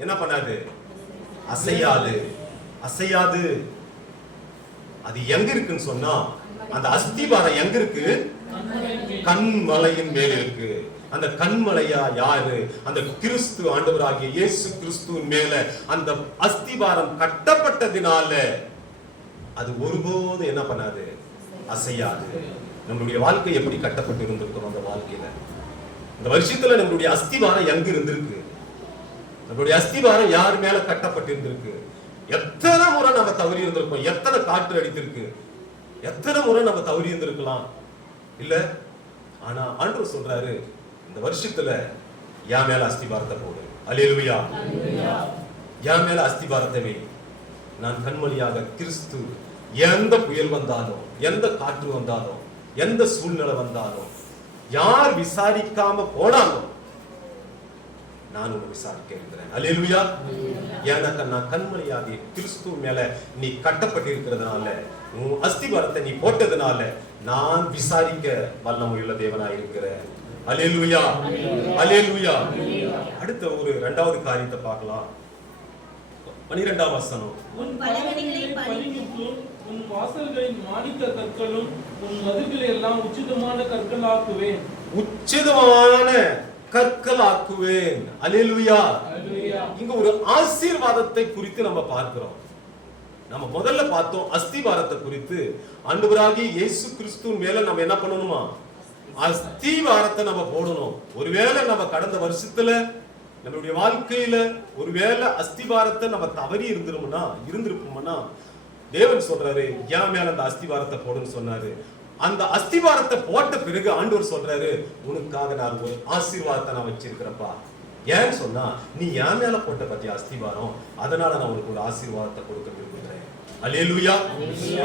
என்ன பண்ணாது? அசையாது, அசையாது. அது எங்க இருக்குன்னு சொன்னா, அந்த அஸ்திவாரம் எங்க இருக்கு? கண்மலையின் மேல இருக்கு. அந்த கண்மலையா யாரு? அந்த கிறிஸ்து, ஆண்டவராகிய இயேசு கிறிஸ்துவின் மேல அந்த அஸ்திவாரம் கட்டப்பட்டதினால அது ஒருபோது என்ன பண்ணாது? அசையாது. நம்மளுடைய வாழ்க்கை எப்படி கட்டப்பட்டு இருந்திருக்கிறோம்? அந்த வாழ்க்கையில இந்த வருஷத்துல நம்மளுடைய அஸ்திவாரம் எங்க இருந்திருக்கு? நம்மளுடைய அஸ்திவாரம் யார் மேல கட்டப்பட்டு இருந்திருக்கு? எத்தனை முறை நம்ம தவறி இருந்திருக்கோம்? எத்தனை காற்று அடித்திருக்கு? எத்தனை முறை நம்ம தவறி இருந்திருக்கலாம் இல்ல? ஆனா ஆண்டவர் சொல்றாரு, இந்த வருஷத்துல என் மேல அஸ்திவாரத்தை போடு. அல்லேலூயா. என் மேல அஸ்திவாரத்தை வை. நான் கண்மணியாக கிறிஸ்து. எந்த புயல் வந்தாலும், எந்த காற்று வந்தாலும், எந்த சூழ்நிலை வந்தாலும், யார் விசாரிக்காம போனாலும் நான் உன்னை விசாரிக்க இருக்கிறேன். அல்லேலூயா. எனக்கு நான் கண்மணியாகி கிறிஸ்து மேல நீ கட்டப்பட்டிருக்கிறதுனால, உன் அஸ்திவாரத்தை நீ போட்டதுனால நான் விசாரிக்க வல்லமையுள்ள தேவனாய் இருக்கிறேன். அல்லேலூயா, அல்லேலூயா. அடுத்த ஒரு இரண்டாவது காரியத்தை பார்க்கலாம். 12ஆம் வசனம். உன் பலகணிகளை பளிங்குக்கும் உன் வாசல்களின் மாணிக்க கற்களும் உன் மதில்களை எல்லாம் உச்சிதமான கற்களாக்குவேன். உச்சிதமான கற்களாக்குவேன். அல்லேலூயா. இங்க ஒரு ஆசீர்வாதத்தை குறித்து நம்ம பார்க்கிறோம். நம்ம முதல்ல பார்த்தோம் அஸ்திவாரத்தை குறித்து. ஆண்டவராகிய இயேசு கிறிஸ்துவின் மேல நம்ம என்ன பண்ணணுமா? அஸ்திவாரத்தை நம்ம போடணும். ஒருவேளை நம்ம கடந்த வருஷத்துல நம்மளுடைய வாழ்க்கையில ஒருவேளை அஸ்திவாரத்தை நம்ம தவறி இருந்திருப்போம்னா தேவன் சொல்றாரு, என் மேல அந்த அஸ்திவாரத்தை போடுன்னு சொன்னாரு. அந்த அஸ்திவாரத்தை போட்ட பிறகு ஆண்டவர் சொல்றாரு, உனக்காக நான் ஒரு ஆசீர்வாதத்தை நான் வச்சிருக்கிறப்பா. ஏன்னு சொன்னா, நீ என் மேல போட்ட பத்தியா அஸ்திவாரம், அதனால நான் உனக்கு ஒரு ஆசீர்வாதத்தை கொடுக்க விரும்புகிறேன். அல்லேலூயா,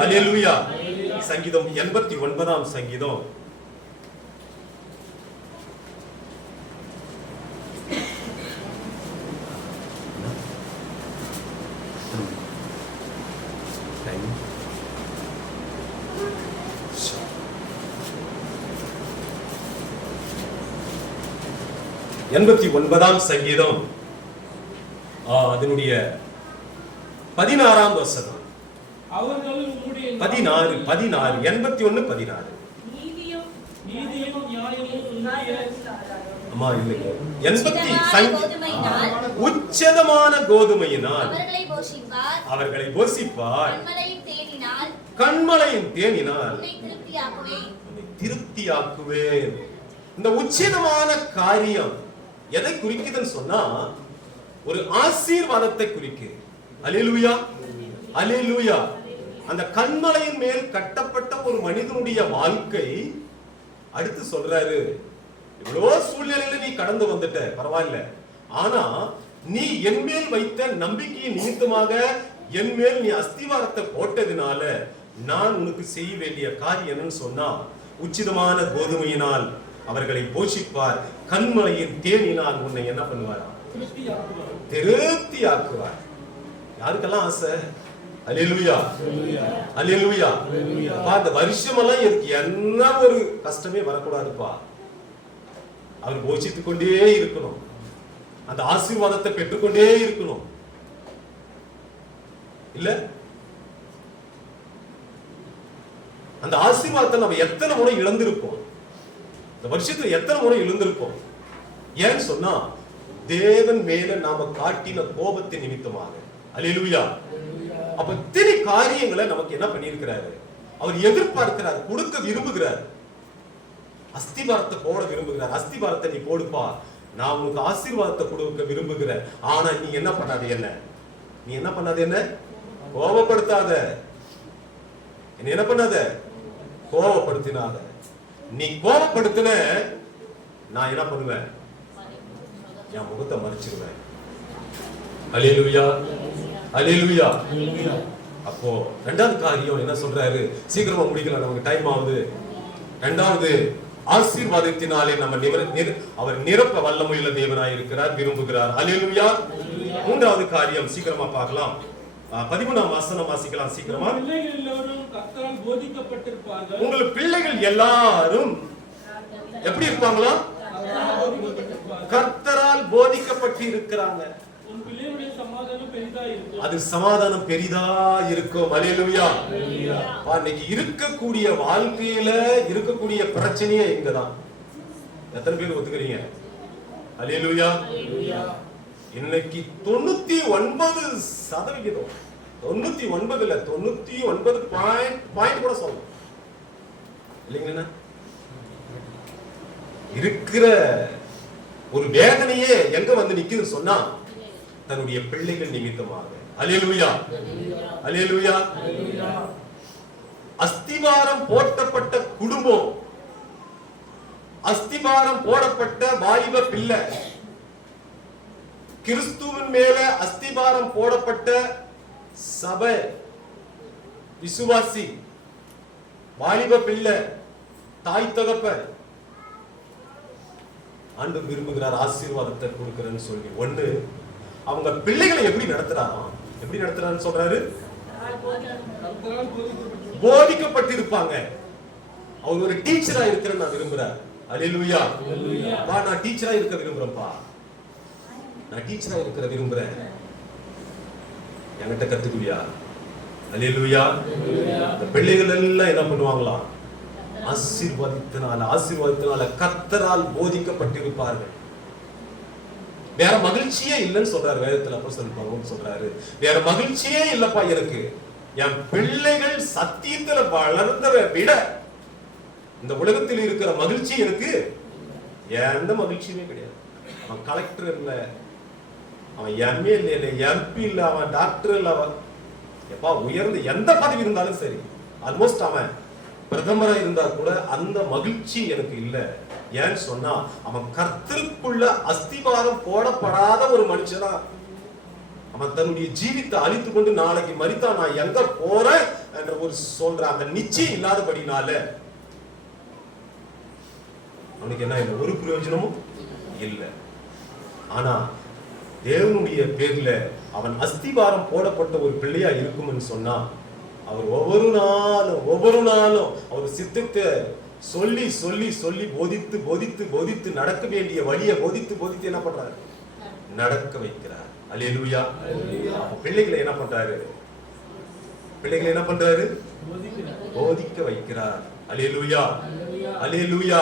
அல்லேலூயா. சங்கீதம் 89ஆம் சங்கீதம் 89ஆம் சங்கீதம் அதனுடைய 16ஆம் வசனம். அவர்கள் உம்முடைய 16 81 16. நீதியும் நீதியும் நியாயமும் உம்முடைய அம்மா இல்லைங்க, உச்சதமான கோதுமையினால் அவர்களை போஷிப்பார், கன்மலையின் தேனினால் உன்னை திருப்தியாக்குவேன். இந்த உச்சிதமான காரியம் எதை குறிக்குதுன்னு சொன்னா, ஒரு ஆசீர்வாதத்தை குறிக்கு. அல்லேலூயா, அல்லேலூயா. அந்த கன்மலையின் மேல் கட்டப்பட்ட ஒரு மனிதனுடைய வாழ்க்கை, அடுத்து சொல்றாரு, இவ்வளோ சூழ்நிலையில நீ கடந்து வந்துட்ட, பரவாயில்ல, ஆனா நீ என் மேல் வைத்த நம்பிக்கையின் நிமித்தமாக என் மேல் நீ அஸ்திவாரத்தை போட்டதினால நான் உனக்கு செய்ய வேண்டிய காரியம் என்னன்னு சொன்னா, உச்சிதமான கோதுமையினால் அவர்களை போஷிப்பார், கன்மலையின் தேனினால் உன்னை என்ன பண்ணுவார்? திருப்தி ஆக்குவார். யாருக்கெல்லாம் ஆசை? அல்லேலூயா, அல்லேலூயா. அந்த வருஷமெல்லாம் எனக்கு என்ன ஒரு கஷ்டமே வரக்கூடாதுப்பா. அவர் போஷித்துக் கொண்டே இருக்கணும், அந்த ஆசீர்வாதத்தை பெற்றுக்கொண்டே இருக்கணும். இல்ல, அந்த ஆசீர்வாதத்தை நம்ம எத்தனை முறை இழந்திருப்போம், இந்த வருஷத்துல எத்தனை முறை இழந்திருப்போம். ஏன்னு சொன்னா, தேவன் மேல நாம காட்டின கோபத்தின் நிமித்தமாக. அல்லேலூயா. அப்ப இத்தனை காரியங்களை நமக்கு என்ன பண்ணியிருக்கிறாரு? அவர் எதிர்பார்க்கிறார், கொடுக்க விரும்புகிறார். அஸ்திபாரத்தை போட விரும்புகிறார். அஸ்திபாரத்தை நீ போடுப்பா, நான் உனக்கு ஆசீர்வாதத்தை கொடுக்க விரும்புகிறேன். ஆனா நீ என்ன பண்ணாத, என்ன நீ என்ன பண்ணாத, என்ன கோபப்படுத்தாத, என்ன என்ன பண்ணாத, கோபப்படுத்தினாத. நீ கோபப்படுத்தின, நான் என்ன பண்ணுவேன்? என் முகத்தை மறைச்சிருவேன். அல்லேலூயா, அல்லேலூயா. அப்போ இரண்டாவது காரியம் என்ன சொல்றாரு? சீக்கிரமா முடிக்கலாம், நமக்கு டைம் ஆகுது. இரண்டாவது, ஆசீர்வாதத்தினாலே நம்ம அவர் நிரப்ப வல்லமையுள்ள தேவனாய் இருக்கிறார், விரும்புகிறார். அல்லேலூயா. மூன்றாவது காரியம் சீக்கிரமா பார்க்கலாம். 13ஆம் வசனம் வாசிக்கலாம் சீக்கிரமா. பிள்ளைகள் எல்லாரும் கர்த்தரால் போதிக்கப்பட்டிருப்பார்கள். உங்கள் பிள்ளைகள் எல்லாரும் எப்படி இருப்பாங்களா? கர்த்தரால் போதிக்கப்பட்டு இருக்கிறாங்க. உன் பிள்ளைகளுடைய சமாதானம் பெரிதா இருக்கும். அது சமாதானம் பெரிதா இருக்கும். அல்லேலூயா. இன்னைக்கு இருக்கக்கூடிய வாழ்க்கையில இருக்கக்கூடிய பிரச்சனையே இங்கதான். எத்தனை பேர் ஒத்துக்கிறீங்க? அல்லேலூயா. இன்னைக்கு 99% 99 இல்ல 99 பாயிண்ட் கூட சொல்லலாம் இல்லைங்களா? இருக்கிற ஒரு வேதனையே எங்க வந்து நிக்குதுன்னு சொன்னா, தன்னுடைய பிள்ளைகள் நிமித்தமாக. அல்லேலூயா, அல்லேலூயா. அஸ்திவாரம் போட்டப்பட்ட குடும்பம், அஸ்திவாரம் போடப்பட்ட வாலிப பிள்ளை, கிறிஸ்துவின் மேல அஸ்திவாரம் போடப்பட்ட சபை, விசுவாசி, வாலிப பிள்ளை, தாய் தகப்பன், ஆண்டவர் விரும்புகிறார் ஆசீர்வாதத்தை கொடுக்கிறேன்னு சொல்லி. ஒண்ணு, அவங்க பிள்ளைகளை எப்படி நடத்துறாராம்? எப்படி நடத்துறான்னு சொல்றாரு? போதிக்கப்பட்டிருப்பாங்க. அவங்க ஒரு டீச்சரா இருக்கிறேன்னு நான் விரும்புறேன். அல்லேலூயா. வா, நான் டீச்சரா இருக்க விரும்புறேன்ப்பா, நான் டீச்சரா இருக்கிற விரும்புறேன், என்கிட்ட கத்துக்குவியா? அல்லேலூயா. இந்த பிள்ளைகள் எல்லாம் என்ன பண்ணுவாங்களா? ஆசீர்வாதத்தினால கர்த்தரால் போதிக்கப்பட்டிருப்பார்கள். வேற மகிழ்ச்சியே இல்லைன்னு சொல்றாரு வேதத்துல. அப்போஸ்தலன் பவுல் சொல்றாரு, வேற மகிழ்ச்சியே இல்லப்பா எனக்கு, என் பிள்ளைகள் சத்தியத்துல வளர்ந்ததை விட இந்த உலகத்தில் இருக்கிற மகிழ்ச்சி எனக்கு எந்த மகிழ்ச்சியுமே கிடையாது. அவன் கலெக்டர் இல்ல, அவன் எம்எல்ஏ இல்ல, எம்பி இல்ல, அவன் டாக்டர் இல்ல, அவன் எப்பா உயர்ந்த எந்த பதவி இருந்தாலும் சரி, ஆல்மோஸ்ட் அவன் பிரதமரா இருந்தா கூட அந்த மகிழ்ச்சி எனக்கு இல்ல. ஏன்னு சொன்னா அவன் கர்த்தருக்குள்ள அஸ்திவாரம் போடப்படாத ஒரு மனுஷனா அவன் தன்னுடைய ஜீவித்தை அழித்து கொண்டு நாளைக்கு மரித்தா நான் எங்க போறேன் என்ற ஒரு சொல்ற அந்த நிச்சயம் இல்லாதபடினால அவனுக்கு என்ன இல்லை, ஒரு பிரயோஜனமும் இல்லை. ஆனா தேவனுடைய பேர்ல அவன் அஸ்திவாரம் போடப்பட்ட ஒரு பிள்ளையா இருக்கும்னு சொன்னா அவர் ஒவ்வொரு நாளும் அவர் சித்தத்தை சொல்லி சொல்லி சொல்லி போதித்து போதித்து போதித்து நடக்க வேண்டிய வழியை போதித்து போதித்து என்ன பண்றாரு, நடக்க வைக்கிறார். அல்லேலூயா. பிள்ளைகளை என்ன பண்றாரு, பிள்ளைகளை என்ன பண்றாரு, போதிக்க வைக்கிறார். அல்லேலூயா, அல்லேலூயா.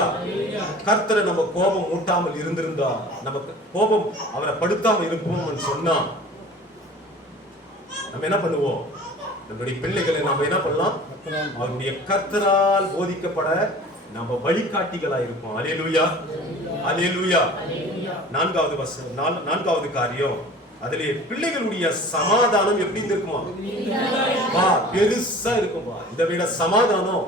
கர்த்தரை நம்ம கோபம் மூட்டாமல் இருந்திருந்தா, நமக்கு கோபம் அவரை படுத்தாமல் இருப்போம்னு சொன்னா நம்ம என்ன பண்ணுவோம், நம்முடைய பிள்ளைகளை நம்ம என்ன பண்ணலாம், அவருடைய கர்த்தரால் போதிக்கப்பட நம்ம வழிகாட்டிகளா இருப்போம். அல்லேலூயா, அல்லேலூயா. நான்காவது காரியம், அதிலே பிள்ளைகளுடைய சமாதானம் எப்படி இருக்குமா, பெருசா இருக்குமா. இதை விட சமாதானம்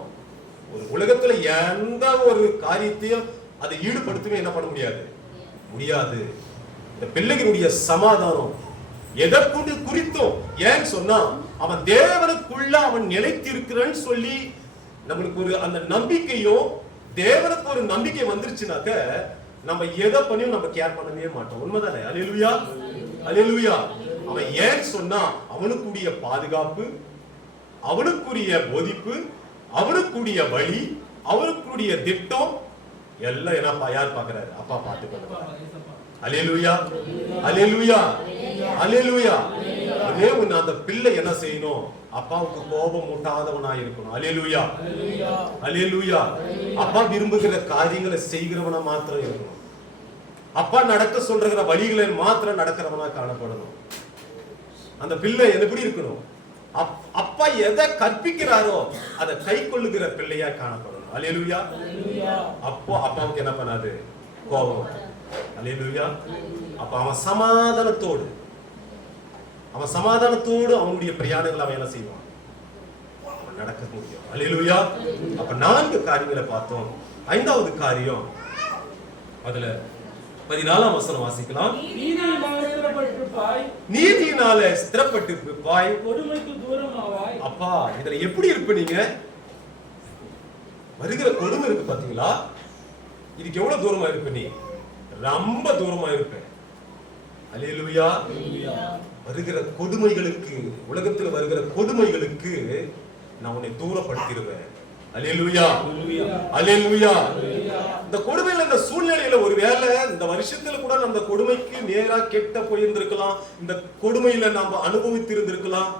ஒரு உலகத்துல எந்த ஒரு காரியத்தையும் அதை ஈடுபடுத்தவே என்ன பண்ண முடியாது. இந்த பிள்ளைகளுடைய சமாதானம் எதை கொண்டு குறித்தோம், ஏன்னு சொன்னா அவன் தேவனுக்குள்ள அவன் நிலைத்திருக்கிறான்னு சொல்லி நம்மளுக்கு ஒரு அந்த நம்பிக்கையும் தேவனுக்கு ஒரு நம்பிக்கை வந்துருச்சுனாக்க நம்ம எதை பண்ணியும் நம்ம கேர் பண்ணவே மாட்டோம். உண்மைதானே? அல்லேலூயா, அல்லேலூயா. அவன் ஏன் சொன்னா அவனுக்குரிய பாதுகாப்பு, அவனுக்குரிய போதிப்பு, அவனுக்குரிய வழி, அவனுக்குரிய திட்டம் எல்லாம் என்ன யார் பாக்குறாரு, அப்பா பார்த்து கொள்றாரு. அல்லேலூயா, அல்லேலூயா, அல்லேலூயா. அதே ஒண்ணு அந்த பிள்ளை என்ன செய்யணும், அப்பாவுக்கு கோபம் மூட்டாதவனா இருக்கணும். அல்லேலூயா, அல்லேலூயா. அப்பா விரும்புகிற காரியங்களை செய்கிறவனா மாத்திரம் இருக்கணும். அப்பா நடக்க சொல்ற வழிகளை மாத்திரம் நடக்கிறவனா காணப்படணும். அந்த பிள்ளை எப்படி இருக்கணும், அப்பா எதை கற்பிக்கிறாரோ அதை கை கொள்ளுகிற பிள்ளையா காணப்படணும். அல்லேலூயா. அப்போ அப்பாவுக்கு என்ன பண்ணாது, கோபம். அல்லேலூயா. அப்ப அவன் சமாதானத்தோடு அவனுடைய பிரயாணங்களை அவன் என்ன செய்வான், அவன் நடக்க முடியும். அல்லேலூயா. அப்ப 4 காரியங்களை பார்த்தோம். 5வது காரியம், அதுல 14ஆம் வசனம் வாசிக்கலாம். நீதியினால ஸ்திரப்பட்டிருப்பாய், கொடுமைக்கு தூரமாவாய். அப்பா இதுல எப்படி இருப்பீங்க, வருகிற கொடுமை இருக்கு பாத்தீங்களா, இதுக்கு எவ்வளவு தூரமா இருப்ப, நீ ரொம்ப தூரமா இருப்ப. அல்லேலூயா. வருகிற கொடுமைகளுக்கு, உலகத்தில் வருகிற கொடுமைகளுக்கு நான் உன்னை தூரப்படுத்திடுவேன். அல்லேலூயா, அல்லேலூயா. இந்த கொடுமையில, இந்த சூழ்நிலையில ஒருவேளை இந்த வருஷத்துல கூட நம்ம கொடுமைக்கு நேரா கெட்ட போயிருந்திருக்கலாம், இந்த கொடுமையில நாம அனுபவித்திருந்திருக்கலாம்,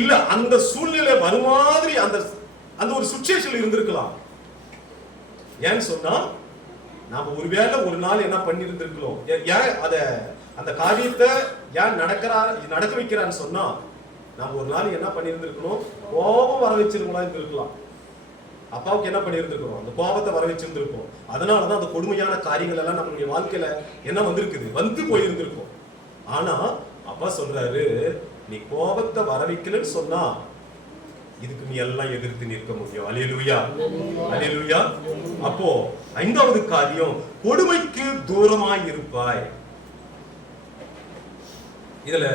இல்ல அந்த சூழ்நிலை வரும் மாதிரி அந்த ஒரு சிச்சுவேஷன் இருந்திருக்கலாம். ஏன்னு சொன்னா நாம ஒருவேளை ஒரு நாள் என்ன பண்ணிருந்திருக்கிறோம், ஏன் அந்த காரியத்தை ஏன் நடக்க வைக்கிறான்னு சொன்னா நாம ஒரு நாள் என்ன பண்ணிருந்திருக்கணும், கோபம் வர வச்சிருக்கலாம். அப்பாவுக்கு என்ன பண்ணிருந்திருக்கிறோம், அந்த கோபத்தை வர வச்சிருந்திருக்கோம். அதனாலதான் அந்த கொடுமையான காரியங்கள் எல்லாம் நம்மளுடைய வாழ்க்கையில என்ன வந்து போயிருந்திருக்கும். ஆனா அப்பா சொல்றாரு, நீ கோபத்தை வர வைக்கலன்னு சொன்னா இதுக்கு நீ எல்லாம் எதிர்த்து நிற்க முடியும். அல்லேலூயா, அல்லேலூயா. அப்போ 5வது காரியம், கொடுமைக்கு தூரமாய் இருப்பாய். இதுல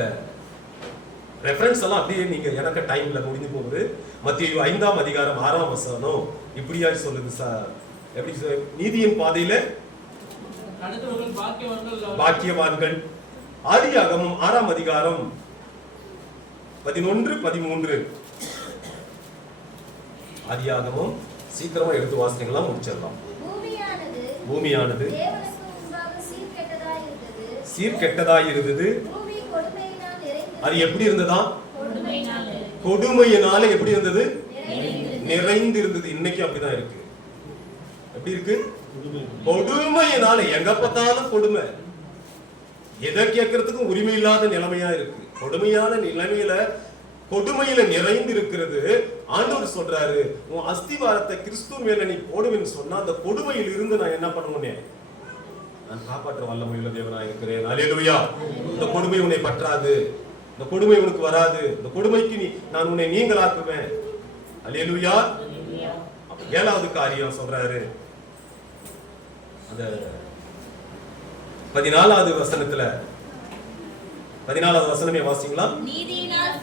ரெஃபரன்ஸ் எல்லாம் அப்படியே நீங்க எனக்கு டைம்ல முடிஞ்சு போகுது. மத்தேயு 5ஆம் அதிகாரம் 6ஆம் வசனம் இப்படியா சொல்லுது சார், எப்படி நீதியின் பாதையில பாக்கியவான்கள். ஆதியாகமம் 6ஆம் அதிகாரம் 11, 13. ஆதியாகமம் சீக்கிரமா எடுத்து வாசிங்களா, முடிச்சிடலாம். பூமியானது சீர்கெட்டதாய் இருந்தது. அது எப்படி இருந்ததா, கொடுமையினால எப்படி இருந்தது, நிறைந்து இருந்தது. இன்னைக்கு அப்படிதான் இருக்கு. எப்படி இருக்கு, கொடுமையினால எங்க பார்த்தாலும் கொடுமை, எதை கேட்கறதுக்கும் உரிமை இல்லாத நிலைமையா இருக்கு. கொடுமையான நிலைமையில, கொடுமையில நிறைந்து இருக்கிறது. ஆண்டவர் சொல்றாரு, உன் அஸ்திவாரத்தை கிறிஸ்துவ மேல நீ போடுவேன்னு சொன்னா அந்த கொடுமையில் இருந்து நான் என்ன பண்ணுவேனே, நான் காப்பாற்ற வல்லமையுள்ள தேவனா இருக்கிறேன். அல்லேலூயா. இந்த கொடுமை உன்னை பற்றாது. இந்த கொடுமை உனக்கு வராது, இந்த கொடுமைக்கு நான் உன்னை நீங்களாக்குவேன். அல்லேலூயா. 7வது காரியம் சொல்றாரு, அந்த 14வது வசனத்துல, 14வது வசனமே வாசிங்களா? நீதியினால்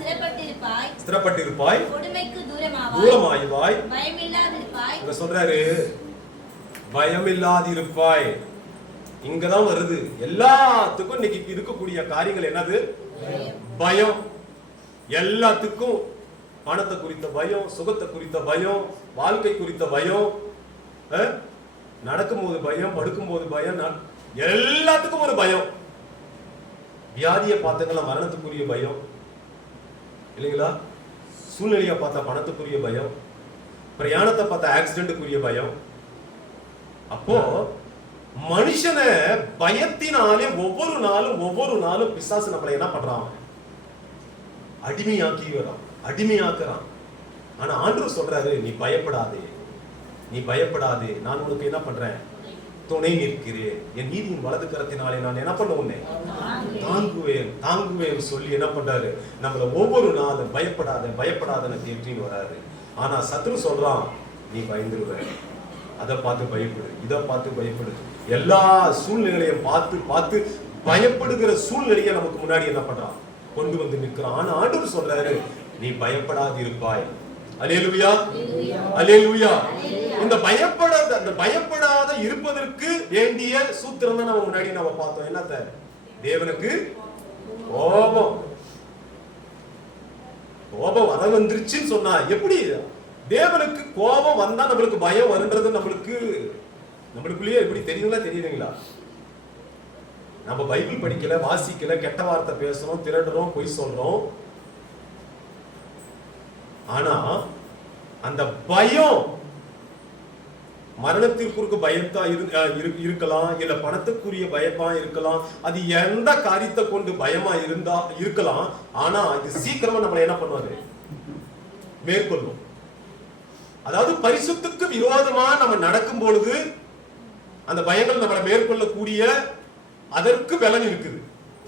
ஸ்திரப்பட்டிருப்பாய், கொடுமைக்கு தூரமாய்வாய், பயமில்லாதிருப்பாய். இங்க சொல்றாரு பயமில்லாதிருப்பாய். இங்கதான் வருது எல்லாத்துக்கும் இன்னைக்கு இருக்கக்கூடிய காரியங்கள் என்னது? பயம். எல்லாத்துக்கும் பணத்தை குறித்த பயம், சுகத்தை குறித்த பயம், வாழ்க்கை குறித்த பயம், நடக்கும்போது பயம், படுக்கும்போது பயம், எல்லாத்துக்கும் ஒரு பயம். வியாதியை பார்த்தீங்களா மரணத்துக்குரிய பயம் இல்லைங்களா? சூழ்நிலையை பார்த்தா பணத்துக்குரிய பயம், பிரயாணத்தை பார்த்தா ஆக்சிடென்ட்டுக்குரிய பயம். அப்போ மனுஷனை பயத்தினாலே ஒவ்வொரு நாளும் பிசாசு நம்மளை என்ன பண்றான்? அடிமையாக்குறான். ஆனா ஆண்டவர் சொல்றாரு, நீ பயப்படாதே, நான் உனக்கு என்ன பண்றேன்? துணை நிற்கிறேன். என் நீதியின் வலது கரத்தினாலே நான் என்ன பண்ண உன்னை தாங்குவேன் சொல்லி என்ன பண்றாரு? நம்மள ஒவ்வொரு நாளும் பயப்படாதன்னு தேற்றின்னு வராரு. ஆனா சத்ரு சொல்றான், நீ பயந்துருவ, அதை பார்த்து பயப்படு, இதை பார்த்து பயப்படு. எல்லா சூழ்நிலையும் பார்த்து பயப்படுகிற சூழ்நிலையை நமக்கு முன்னாடி என்ன பண்றான்? கொண்டு வந்து நிற்கிறான். ஆனா ஆண்டவர் சொல்றாரு, நீ பயப்படாதிருப்பாய். அல்லேலூயா, அல்லேலூயா. இந்த பயப்படாத இருப்பதற்கு வேண்டிய சூத்திரம் தான் நம்ம முன்னாடி நம்ம பார்த்தோம். என்னத்த? தேவனுக்கு கோபம் வர வந்துருச்சுன்னு சொன்னா எப்படி? தேவனுக்கு கோபம் வந்தா நம்மளுக்கு பயம் வருன்றது நம்மளுக்குள்ளேயே எப்படி தெரியுதுங்களா? நம்ம பைபிள் படிக்கல, வாசிக்கல, கெட்ட வார்த்தை பேசுறோம், திருடுறோம், பொய் சொல்றோம். ஆனா அந்த பயம் மரணத்திற்கு பயத்தா இருக்கலாம், இல்ல பணத்துக்குரிய பயமா இருக்கலாம், அது எந்த காரியத்தை கொண்டு பயமா இருக்கலாம். ஆனா இது சீக்கிரமா நம்மளை என்ன பண்ணுவாரு? மேற்கொள்ளும். அதாவது பரிசுத்துக்கு விரோதமா நம்ம நடக்கும் பொழுது அந்த பயங்கள் நம்மளை மேற்கொள்ளக்கூடிய அதற்கு பலன் இருக்குது.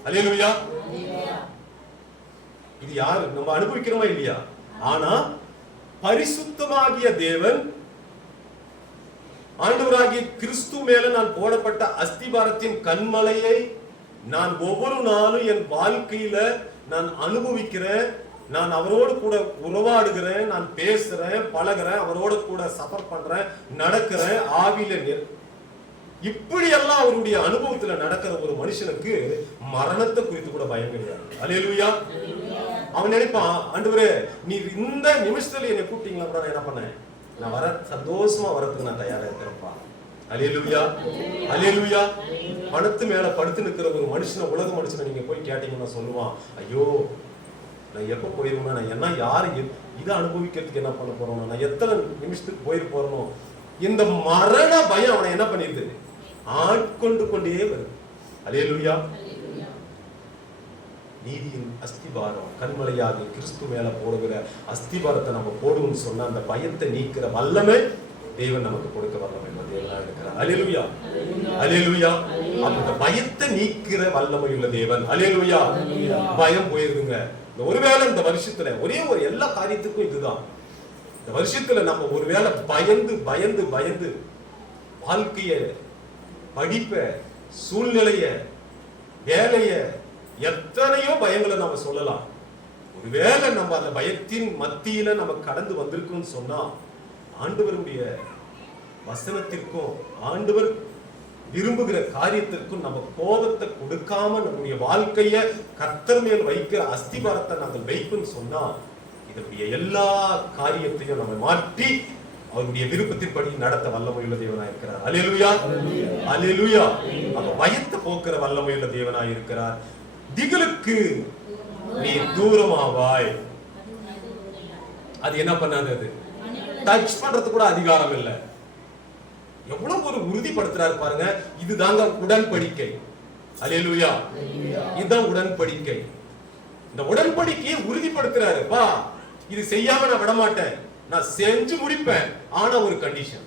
அல்லேலூயா. இது யாரு நம்ம அனுபவிக்கிறோமா இல்லையா? ஆனா பரிசுத்தமாகிய தேவன், ஆண்டவராகிய கிறிஸ்து மேல நான் போடப்பட்ட அஸ்திபாரத்தின் கண்மலையை நான் ஒவ்வொரு நாளும் என் வாழ்க்கையில நான் அனுபவிக்கிறேன். நான் அவரோடு கூட உறவாடுகிறேன், நான் பேசுறேன், பழகிறேன், அவரோட கூட சஃபர் பண்றேன், நடக்கிறேன், ஆவியில. இப்படி எல்லாம் அவருடைய அனுபவத்துல நடக்கிற ஒரு மனுஷனுக்கு மரணத்தை குறித்து கூட பயம் கிடையாது. அல்லேலூயா. அவன் நினைப்பான், ஆண்டவரே நீ இந்த நிமிஷத்துல என்னை கூப்பிட்டீங்களா கூட நான் என்ன பண்ணேன்? நான் வர சந்தோஷமா வரதுக்கு நான் தயாரா இருக்கிறப்பா. அல்லேலூயா, அல்லேலூயா. பணத்து மேல படுத்து நிற்கிற ஒரு மனுஷனை, உலக மனுஷனை நீங்க போய் கேட்டீங்கன்னா சொல்லுவான், ஐயோ நான் எப்ப போயிருவேன், நான் என்ன யாரு இதை அனுபவிக்கிறதுக்கு என்ன பண்ண போறோம், நான் எத்தனை நிமிஷத்துக்கு போயிட்டு போறணும். இந்த மரண பயம் அவனை என்ன பண்ணிருது? ஆட்கொண்டு கொண்டே வருது. அல்லேலூயா. நீதியின் அஸ்திபாரம், கண்மலையாக கிறிஸ்து மேல போடுகிற அஸ்திபாரத்தை நம்ம போடுவோம்னு சொன்னா அந்த பயத்தை நீக்கிற வல்லமை தேவன் நமக்கு கொடுக்க வல்லமை தேவனா இருக்கிறார். அல்லேலூயா, அல்லேலூயா. அந்த பயத்தை நீக்கிற வல்லமை உள்ள தேவன். அல்லேலூயா. பயம் போயிருதுங்க. ஒருவேளை இந்த வருஷத்துல ஒரே ஒரு எல்லா காரியத்துக்கும் இதுதான். இந்த வருஷத்துல நம்ம ஒருவேளை பயந்து வாழ்க்கைய, படிப்ப, சூழ்நிலைய, வேலைய, எத்தனையோ பயங்களை நம்ம சொல்லலாம். ஒருவேளை நம்ம அந்த பயத்தின் மத்தியில நம்ம கடந்து வந்திருக்கோம்னு சொன்னா ஆண்டவருடைய வசனத்திற்கும் ஆண்டவர் விரும்புகிற காரியத்திற்கும் நம்ம கோபத்தை கொடுக்காம நம்முடைய வாழ்க்கைய கர்த்தர் மேல் வைக்கிற அஸ்திபாரத்தை நாங்கள் வைப்போம்னு சொன்னா இதனுடைய எல்லா காரியத்தையும் நம்ம மாற்றி அவருடைய விருப்பத்தின்படி நடத்த வல்லமையுள்ள தேவனாய் இருக்கிறார். அல்லேலூயா, அல்லேலூயா. அப்ப பயத்தை போக்குற வல்லமையுள்ள தேவனாய் இருக்கிறார். திகிலுக்கு நீ தூரமாவாய். அது என்ன பண்ணாது? அது டச் பண்றது கூட அதிகாரம் இல்லை. எவ்வளவு ஒரு உறுதிப்படுத்துறாரு பாருங்க. இதுதாங்க உடன்படிக்கை. அல்லேலூயா. இதுதான் உடன்படிக்கை. இந்த உடன்படிக்கையை உறுதிப்படுத்துறாரு. பா, இது செய்யாம நான் விட மாட்டேன், நான் செஞ்சு முடிப்பேன். ஆனா ஒரு கண்டிஷன்.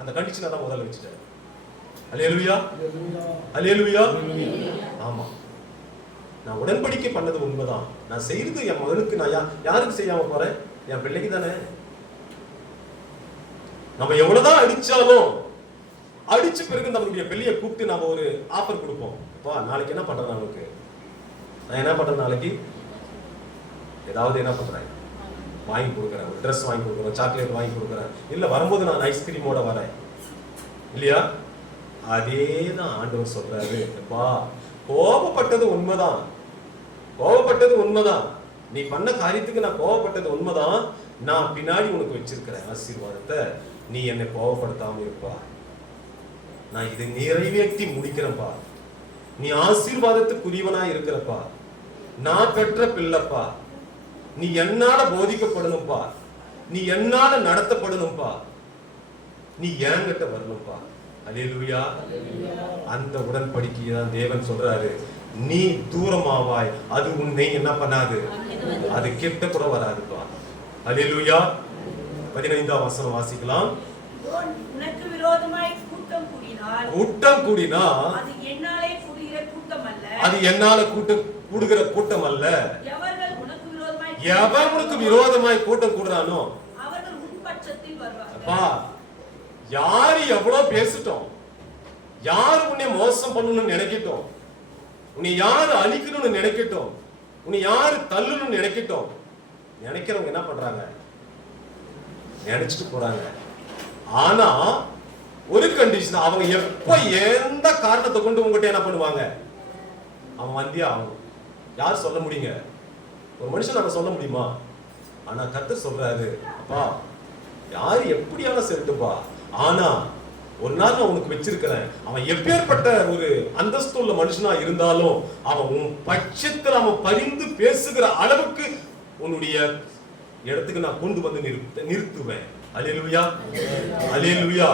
அந்த கண்டிஷனை தான் முதல்ல வச்சுட்டாரு. அல்லேலூயா, அல்லேலூயா. ஆமா, நான் உடன்படிக்கை பண்ணது உண்மைதான். நான் செய்யறது என் மகனுக்கு நான் யாருக்கு செய்யாம போறேன்? என் பிள்ளைக்கு தானே. நம்ம எவ்வளவுதான் அடிச்சாலும் அடிச்ச பிறகு நம்மளுடைய பிள்ளைய கூப்பிட்டு நாம ஒரு ஆஃபர் கொடுப்போம். அப்பா நாளைக்கு என்ன பண்றேன், நமக்கு நான் என்ன பண்றேன், நாளைக்கு ஏதாவது என்ன பண்றேன், வாங்கி கொடுக்குறேன், ஒரு ட்ரெஸ் வாங்கி கொடுக்குறேன், சாக்லேட் வாங்கி கொடுக்குறேன், இல்ல வரும்போது நான் ஐஸ்கிரீமோட வரேன் இல்லையா? அதேதான் ஆண்டவர் சொல்றாரு. அப்பா கோபப்பட்டது உண்மைதான், கோபப்பட்டது உண்மைதான், நீ பண்ண காரியத்துக்கு நான் கோபப்பட்டது உண்மைதான். நான் பின்னாடி உனக்கு வச்சிருக்கிறேன் ஆசீர்வாதத்தை, நீ என்னை கோபப்படுத்தாம இருப்பா, நான் இதை நிறைவேற்றி முடிக்கிறேன்ப்பா, நீ ஆசீர்வாதத்துக்குரியவனா இருக்கிறப்பா, நான் பெற்ற பிள்ளைப்பா, நீ என்னால போதிக்கப்படணும்பா, நீ என்னால நடத்தப்படணும்பா, நீ என்கிட்ட வரணும்பா. அல்லேலூயா. அந்த உடன்படிக்கையை தான் தேவன் சொல்றாரு, நீ தூரமாவாய், அது உன்னை என்ன பண்ணாது, அது கிட்ட கூட வராதுப்பா. அல்லேலூயா. 15ஆம் வசனம் வாசிக்கலாம். உனக்கு விரோதமாய் கூட்டம் கூடினால், கூட்டம் கூடினா அது என்னாலே கூடுகிற கூட்டம் அல்ல, அது என்னால கூடுகிற கூட்டம் அல்ல. எவர்கள் உனக்கு விரோதமாய் எவன் உனக்கு விரோதமாய் கூட்டம் கூடுறானோ அவர்கள் உன் பட்சத்தில் வருவார்கள். அப்பா யாரு எவ்வளவு பேசிட்டோம், யாரு உன்னை மோசம் பண்ணணும்னு நினைக்கட்டும், உன்னை யாரு அழிக்கணும்னு நினைக்கட்டும், உன்னை யாரு தள்ளணும்னு நினைக்கட்டும், நினைக்கிறவங்க என்ன பண்றாங்க, நினைச்சிட்டு போறாங்க. ஆனா ஒரு கண்டிஷன், அவங்க எப்ப எந்த காரணத்தை கொண்டு உங்ககிட்ட என்ன பண்ணுவாங்க, அவன் வந்தியா ஆகும். யார் சொல்ல முடியுங்க, ஒரு மனுஷன் நம்ம சொல்ல முடியுமா? ஆனா கர்த்தர் சொல்றாரு, அப்பா யாரு எப்படியான செலுத்துப்பா, ஆனா ஒரு நாள் நான் உனக்கு வச்சிருக்கிறேன். அவன் எப்பேற்பட்ட ஒரு அந்தஸ்துள்ள மனுஷனா இருந்தாலும் அவன் உன் பட்சத்தில் அவன் பரிந்து பேசுகிற அளவுக்கு உன்னுடைய இடத்துக்கு நான் கொண்டு வந்து நிறுத்துவேன். அல்லேலூயா, அல்லேலூயா.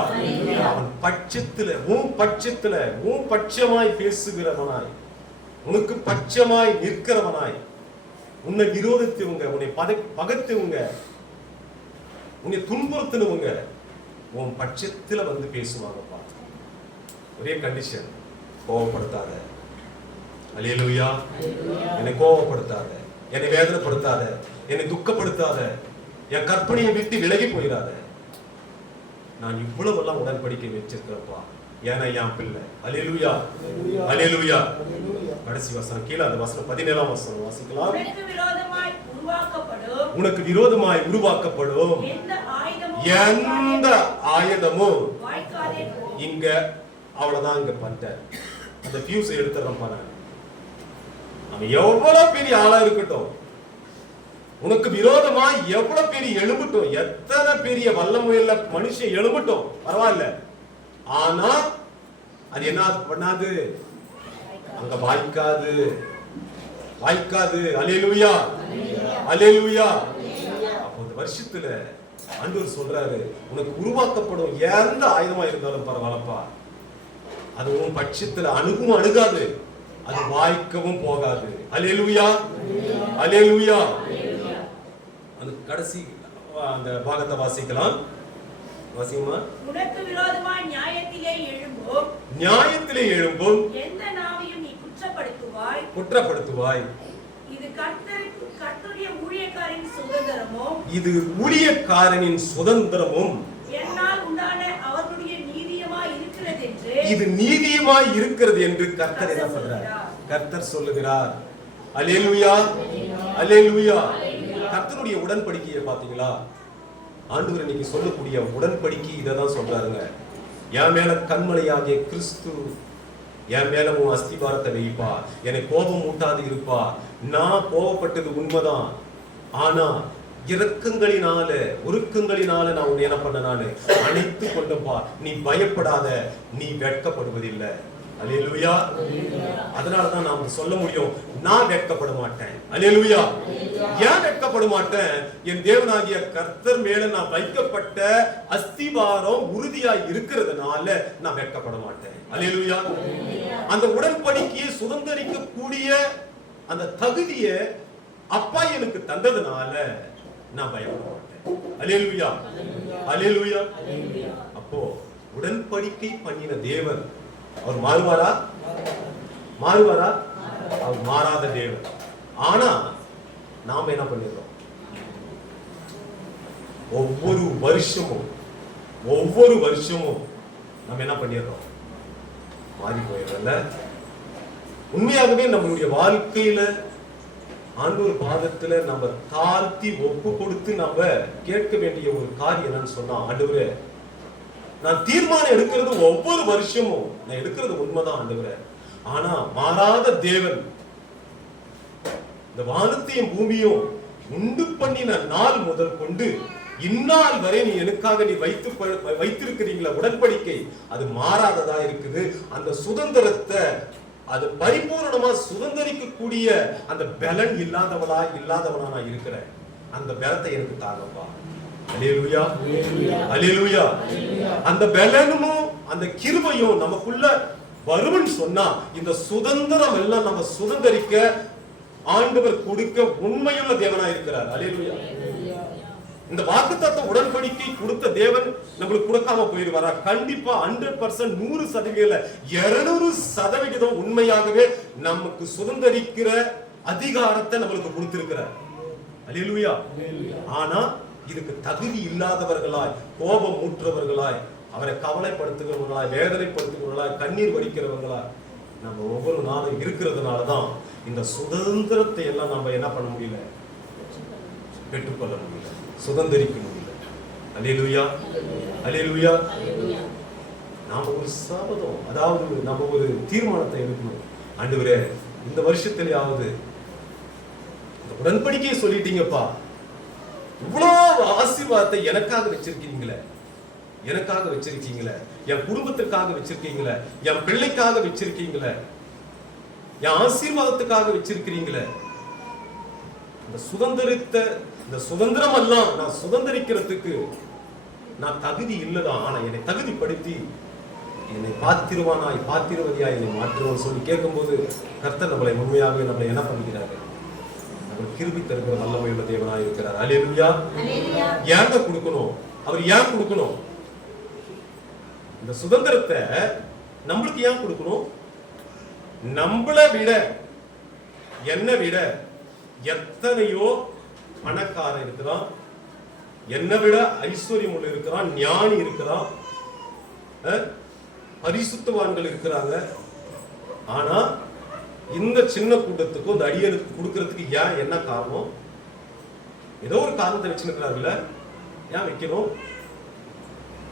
அவன் பட்சத்துல உன் பட்சமாய் பேசுகிறவனாய், உனக்கு பட்சமாய் நிற்கிறவனாய், உன்னை விரோதித்தவங்க, உன்னை பகைத்தவங்க, உன்னை துன்புறுத்தினவங்க உன் பட்சத்துல வந்து பேசுவாங்கப்பா. ஒரே கண்டிஷன், கோபப்படுத்தாத. அல்லேலூயா. என்னை கோபப்படுத்தாத, என்னை வேதனைப்படுத்தாத, என்னை துக்கப்படுத்தாத, என் கற்பனையை விட்டு விலகி போயிடாத. நான் இவ்வளவு எல்லாம் உடன்படிக்கை வச்சிருக்கிறப்பா, ஏன்னா என் பிள்ளை. அல்லேலூயா, அல்லேலூயா. கடைசி வசனம், கீழே அந்த வசனம் 17ஆம் வசனம் வாசிக்கலாம். உனக்கு விரோதமாய் உருவாக்கப்படும் எந்த ஆயுதமும் இங்க அவ்வளவுதான். இங்க பண்ணிட்ட அந்த ஃபியூஸ் எடுத்துறோம் பாரு. அவன் எவ்வளவு பெரிய ஆளா இருக்கட்டும், உனக்கு விரோதமா எவ்வளவு பெரிய எழும்பட்டும், எத்தனை பெரிய வல்லமையுள்ள மனுஷன் எழும்பட்டும் பரவாயில்ல, ஆனா அது என்ன பண்ணாது, அங்க வாய்க்காது, வாய்க்காது. அல்லேலூயா, அல்லேலூயா. அப்போ இந்த வருஷத்துல ஆண்டவர் சொல்றாரு, உனக்கு உருவாக்கப்படும் எந்த ஆயுதமா இருந்தாலும் பரவாயில்லப்பா, அது உன் பட்சத்துல அணுகாது, அது வாய்க்கவும் போகாது. அல்லேலூயா, அல்லேலூயா. அந்த கடைசி அந்த பாகத்தை வாசிக்கலாம். வாசிங்கம்மா. உனக்கு விரோதமாய் நியாயத்திலே எழும்பும் எந்த நாவையும் நீ குற்றப்படுத்துவாய். இது கர்த்தருடைய ஊழியக்காரனின் சுதந்திரமும், இது ஊழியக்காரனின் சுதந்திரமும், என்னால் உண்டான அவர்களுடைய நீதியமாய் இருக்கிறது என்று, இது நீதியமாய் இருக்கிறது என்று கர்த்தர் என்ன சொல்றார்? கர்த்தர் சொல்லுகிறார். அல்லேலூயா, அல்லேலூயா. கர்த்தருடைய உடன்படிக்கையை பாத்தீங்களா? ஆண்டவர் இன்னைக்கு சொல்லக்கூடிய உடன்படிக்கை இதான் சொல்றாருங்க. என் மேல கண்மலையாகிய கிறிஸ்து என் மேல உன் அஸ்திபாரத்தை வைப்பா, என்னை கோபம் ஊட்டாது இருப்பா. நான் கோபப்பட்டது உண்மைதான், ஆனா இரக்கங்களினால ஒருக்கங்களினால நான் உன்னை என்ன பண்ண, நானு அணைத்து கொண்டப்பா. நீ பயப்படாத, நீ வெட்கப்படுவதில்லை. அல்லேலூயா. அதனாலதான் நாம் சொல்ல முடியும், நான் வெட்கப்பட மாட்டேன். அல்லேலூயா. ஏன் வெட்கப்பட மாட்டேன்? என் தேவனாகிய கர்த்தர் மேல நான் வைக்கப்பட்ட அஸ்திபாரம் உறுதியாய் இருக்கிறதுனால நான் வெட்கப்பட மாட்டேன். அல்லேலூயா. அந்த உடன்படிக்கையை சுதந்திரிக்க கூடிய அந்த தகுதியை அப்பா எனக்கு தந்ததுனால நான் பயப்பட மாட்டேன். அல்லேலூயா, அல்லேலூயா. அப்போ உடன்படிக்கை பண்ணின தேவன் அவர் மாறுவாரா? மாறுவாரா? அவர் மாறாத தேவன். ஆனா நாம என்ன பண்ணிடுறோம்? ஒவ்வொரு வருஷமும் நம்ம என்ன பண்ணிடுறோம்? மாறி போயிடுறோம்ல. உண்மையாகவே நம்மளுடைய வாழ்க்கையில ஆண்டவர் பாதத்துல நம்ம தாழ்த்தி ஒப்பு கொடுத்து நம்ம கேட்க வேண்டிய ஒரு காரியம் என்னன்னு சொன்னா, ஆண்டவரே நான் தீர்மானம் எடுக்கிறது ஒவ்வொரு வருஷமும் நான் எடுக்கிறது உண்மைதான் ஆண்டவரே, ஆனா மாறாத தேவன் இந்த வானத்தையும் பூமியும் உண்டு பண்ணின நாள் முதல் கொண்டு இந்நாள் வரை நீ எனக்காக நீ வைத்திருக்கிறீங்களா உடன்படிக்கை, அது மாறாததா இருக்குது. அந்த சுதந்திரத்தை அது பரிபூர்ணமா சுதந்திரிக்க கூடிய அந்த பலன் இல்லாதவனா நான் இருக்கிறேன். அந்த பலத்தை எனக்கு தாங்கப்பா. அல்லேலூயா, அல்லேலூயா. அந்த பலனும் அந்த கிருபையும் நமக்குள்ள வரும்னு சொன்னா இந்த சுதந்திரம் எல்லாம் நம்ம சுதந்திரிக்க ஆண்டவர் கொடுக்க உண்மையுள்ள தேவனா இருக்கிறார். அல்லேலூயா. இந்த வாக்குத்தத்த உடன்படிக்கை கொடுத்த தேவன் நம்மளுக்கு கொடுக்காம போயிருவாரா? கண்டிப்பா 100%, 100%, 200% உண்மையாகவே நமக்கு சுதந்திரிக்கிற அதிகாரத்தை நம்மளுக்கு கொடுத்திருக்கிறார். அல்லேலூயா. ஆனா இதுக்கு தகுதி இல்லாதவர்களாய், கோபம் ஊற்றுறவர்களாய், அவரை கவலைப்படுத்துகிறவர்களாய், வேதனைப்படுத்துகிறவர்களாய், கண்ணீர் வடிக்கிறவர்களாய் நம்ம ஒவ்வொரு நாளும் இருக்கிறதுனாலதான் இந்த சுதந்திரத்தை எல்லாம் நம்ம என்ன பண்ண முடியல, பெற்றுக்கொள்ள முடியல, சுதந்திரிக்க முடியல. அல்லேலூயா, அல்லேலூயா. நாம ஒரு சபதம், அதாவது நம்ம ஒரு தீர்மானத்தை எடுக்கணும். ஆண்டவரே இந்த வருஷத்திலேயாவது இந்த உடன்படிக்கையை சொல்லிட்டீங்கப்பா, இவ்வளவு ஆசீர்வாதத்தை எனக்காக வச்சிருக்கீங்களே, என் குடும்பத்திற்காக வச்சிருக்கீங்களே, என் பிள்ளைக்காக வச்சிருக்கீங்களே, என் ஆசீர்வாதத்துக்காக வச்சிருக்கிறீங்களே, இந்த சுதந்திரம் எல்லாம் நான் சுதந்திரிக்கிறதுக்கு நான் தகுதி இல்லதான், ஆனா என்னை தகுதிப்படுத்தி என்னை பாத்திரவதியா என்னை மாற்றுவோம் சொல்லி கேட்கும்போது கர்த்தர் நம்மளை உண்மையாகவே நம்மளை என்ன பண்ணிக்கிறாரு? நம்ம கிருபை தருகிற வல்லமையுள்ள தேவனா இருக்கிறார். அல்லேலூயா. ஏங்க கொடுக்கணும்? அவர் ஏன் கொடுக்கணும்? இந்த சுதந்திரத்தை நம்மளுக்கு ஏன் கொடுக்கணும்? நம்மளை விட, என்னை விட எத்தனையோ பணக்காரன் இருக்கிறான், என்னை விட ஐஸ்வர்யம் உள்ள இருக்கிறான், ஞானி இருக்கிறான், பரிசுத்தவான்கள் இருக்கிறாங்க. ஆனா இந்த சின்ன கூட்டத்துக்கும் இந்த அடியனுக்கு கொடுக்கறதுக்கு ஏன் என்ன காரணம்? ஏதோ ஒரு காரணத்தை வச்சுருக்கிறார்கள். ஏன் வைக்கணும்?